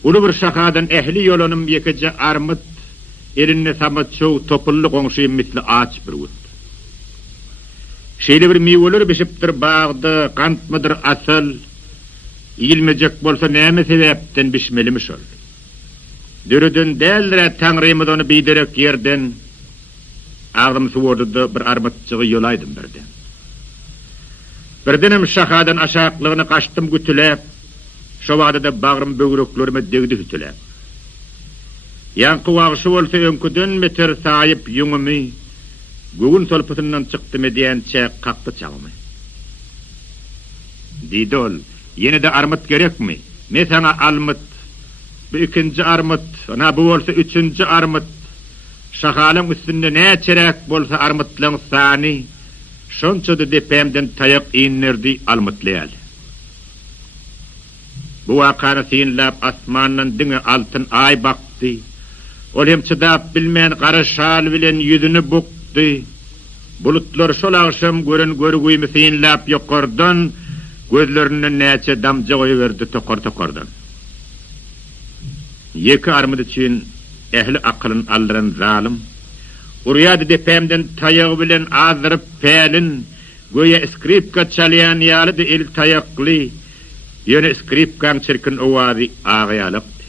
Ulu bir şakadan ehli yolunum yekici armut, elinne samat çoğu topullu konşuyum misli ağaç bir ut. Şeyli bir mivolur bişiptir bağdı, kant mıdır asıl, iyilmeyecek bolsa neyme sebepten bişmelimiş ol. Dürüdün dälre Tanrymyz onu biderek yerden, ağzım suwordudy bir armatçygy yolaydım birden. Birdenem şahadan aşaklığını kaçtım gütülep, şo wagtda bagrym bögreklerime degdi hütülep. Yankı wagşy bolsa öňküden meter saýyp ýüňümi, gögün solpatyndan çykdym diýençe kakdy çagmy. Didol, ýene de armat gerekmi? Men sana almyt, bu ikinci armut, ana bu bolsa üçüncü armut. Şahalyň üstünde näçerek bolsa armutlaryň sany, şonça da depemden taýak innerdi almutlaýaly. Bu wakany synlap asmandan diňe altyn ay bakdy. Ol hem çydap bilmän gara şal bilen ýüzüni bukdy. Bulutlar şol agşam gören görgüými synlap ýokardan gözlerinden näçe damja goýberdi tokor-tokordan. Ýeki armud üçin ehli aklyn aldyran zalim, urýady depemden taýagy bilen azyryp pelin, goýa skripka çalýan ýaly da el taýakly, ýöne skripkaň çirkin owazy agyalykdy.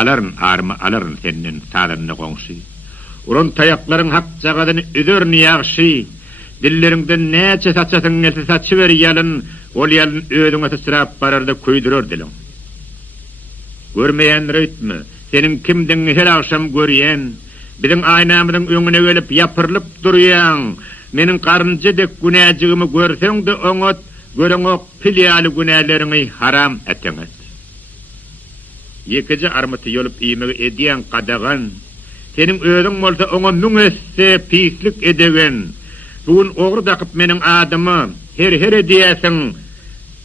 Alaryn army, alaryn senden sadyny goňşy. Uran taýaklaryň hak jagadan üzerini ýagşy, dilleriňden näçe saçasyň gelse saçyber ýalyn, ol ýalyn öýüňe sırap bararda köýdürer dilim. Görmeýän rütmü, senin kimdiň her akşam görýän, biziň aýnamyzyň öňüne gelip ýapyrlyp durýan, meniň garynja dek günäjigimi görseň de oňat, göreňok pilýaly günälerini haram etňet. Ýekiji armaty ýolup iýmegi edýän qadagan, senin özüň bolsa oňa müňesse pislik edegen, bugun ogry dakyp meniň adymy her diýäsiň,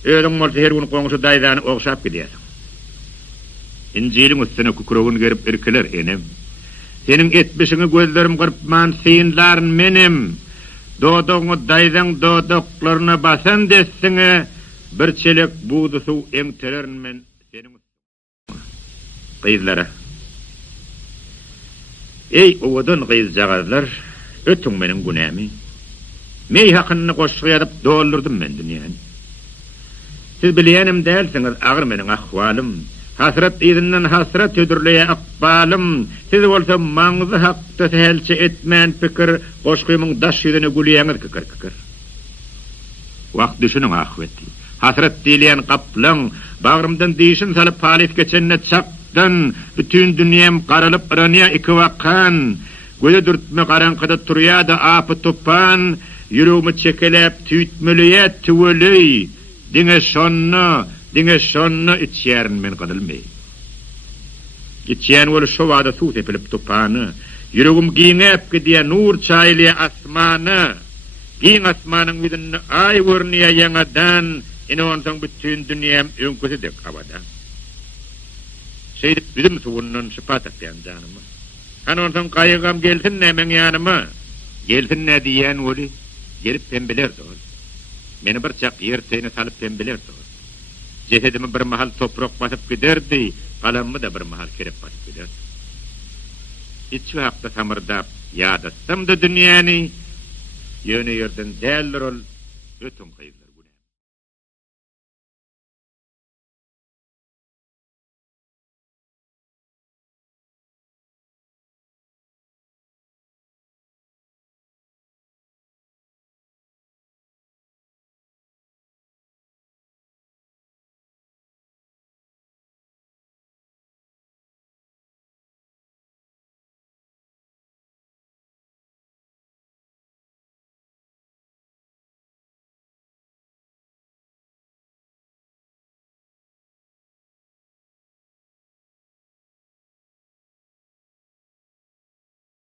özüň bolsa her gün goňşy daýdany ogşap gidýäsiň. İncilin üstüne kukurogun gerip irkiler enem. Senin etmişini gözlerim kırpman seyinların menim. Doğduğunu daydan doğduklarına basan desine bir çelek buğdu su emtelerin men senin kıyızlara. Ey ovadan kıyız jağarlar, ötün menin günämi. Mey hakkını koşuyadıp doldurdum men dünýäni. Siz bilýänim dälsiňiz, agyr menin ahwalym. Hasret izinden hasret ödürleye akbalım, siz olsa maňzy hakda helçe etmän pikir, goşgymyň daş ýüzüne gülýäňiz kikir. Wagt düşünüň ahweti. Hasret diýen gaplan, bagrymdan diýişin salyp palit geçenne çapdan, bütün dünýäm garalyp ýanýa iki wakan, göze dürtme garaňkyda turýada apy topan, ýüregimi çekelep tüýtmelýät tüweley, diňe şonno içýärin men gadylmy. Içýän bolup şo wada suw tepilip topany, ýüregim giňep gidýär nur çaýly asmany, giň asmanyň ýüzünde ay görnýär ýaňadan, ine ondan bütün dünýäm öňküside kabada. Şeýdip bizim suwundan şypat etýän janymy. Hanondan gaýygam gelsin nämen ýanyma, Gelsin ne diyen oli, gelip pembelerdi ol. Meni bir çak yerteyine salıp pembelerdi ol. Cesedimi bir mahal toprak basıp giderdi, kalamımı da bir mahal kerep basıp giderdi. Hiç vakta samırdap, yadatsam da dünyani, yöne yerden değerler ol, ötüm kıyılar.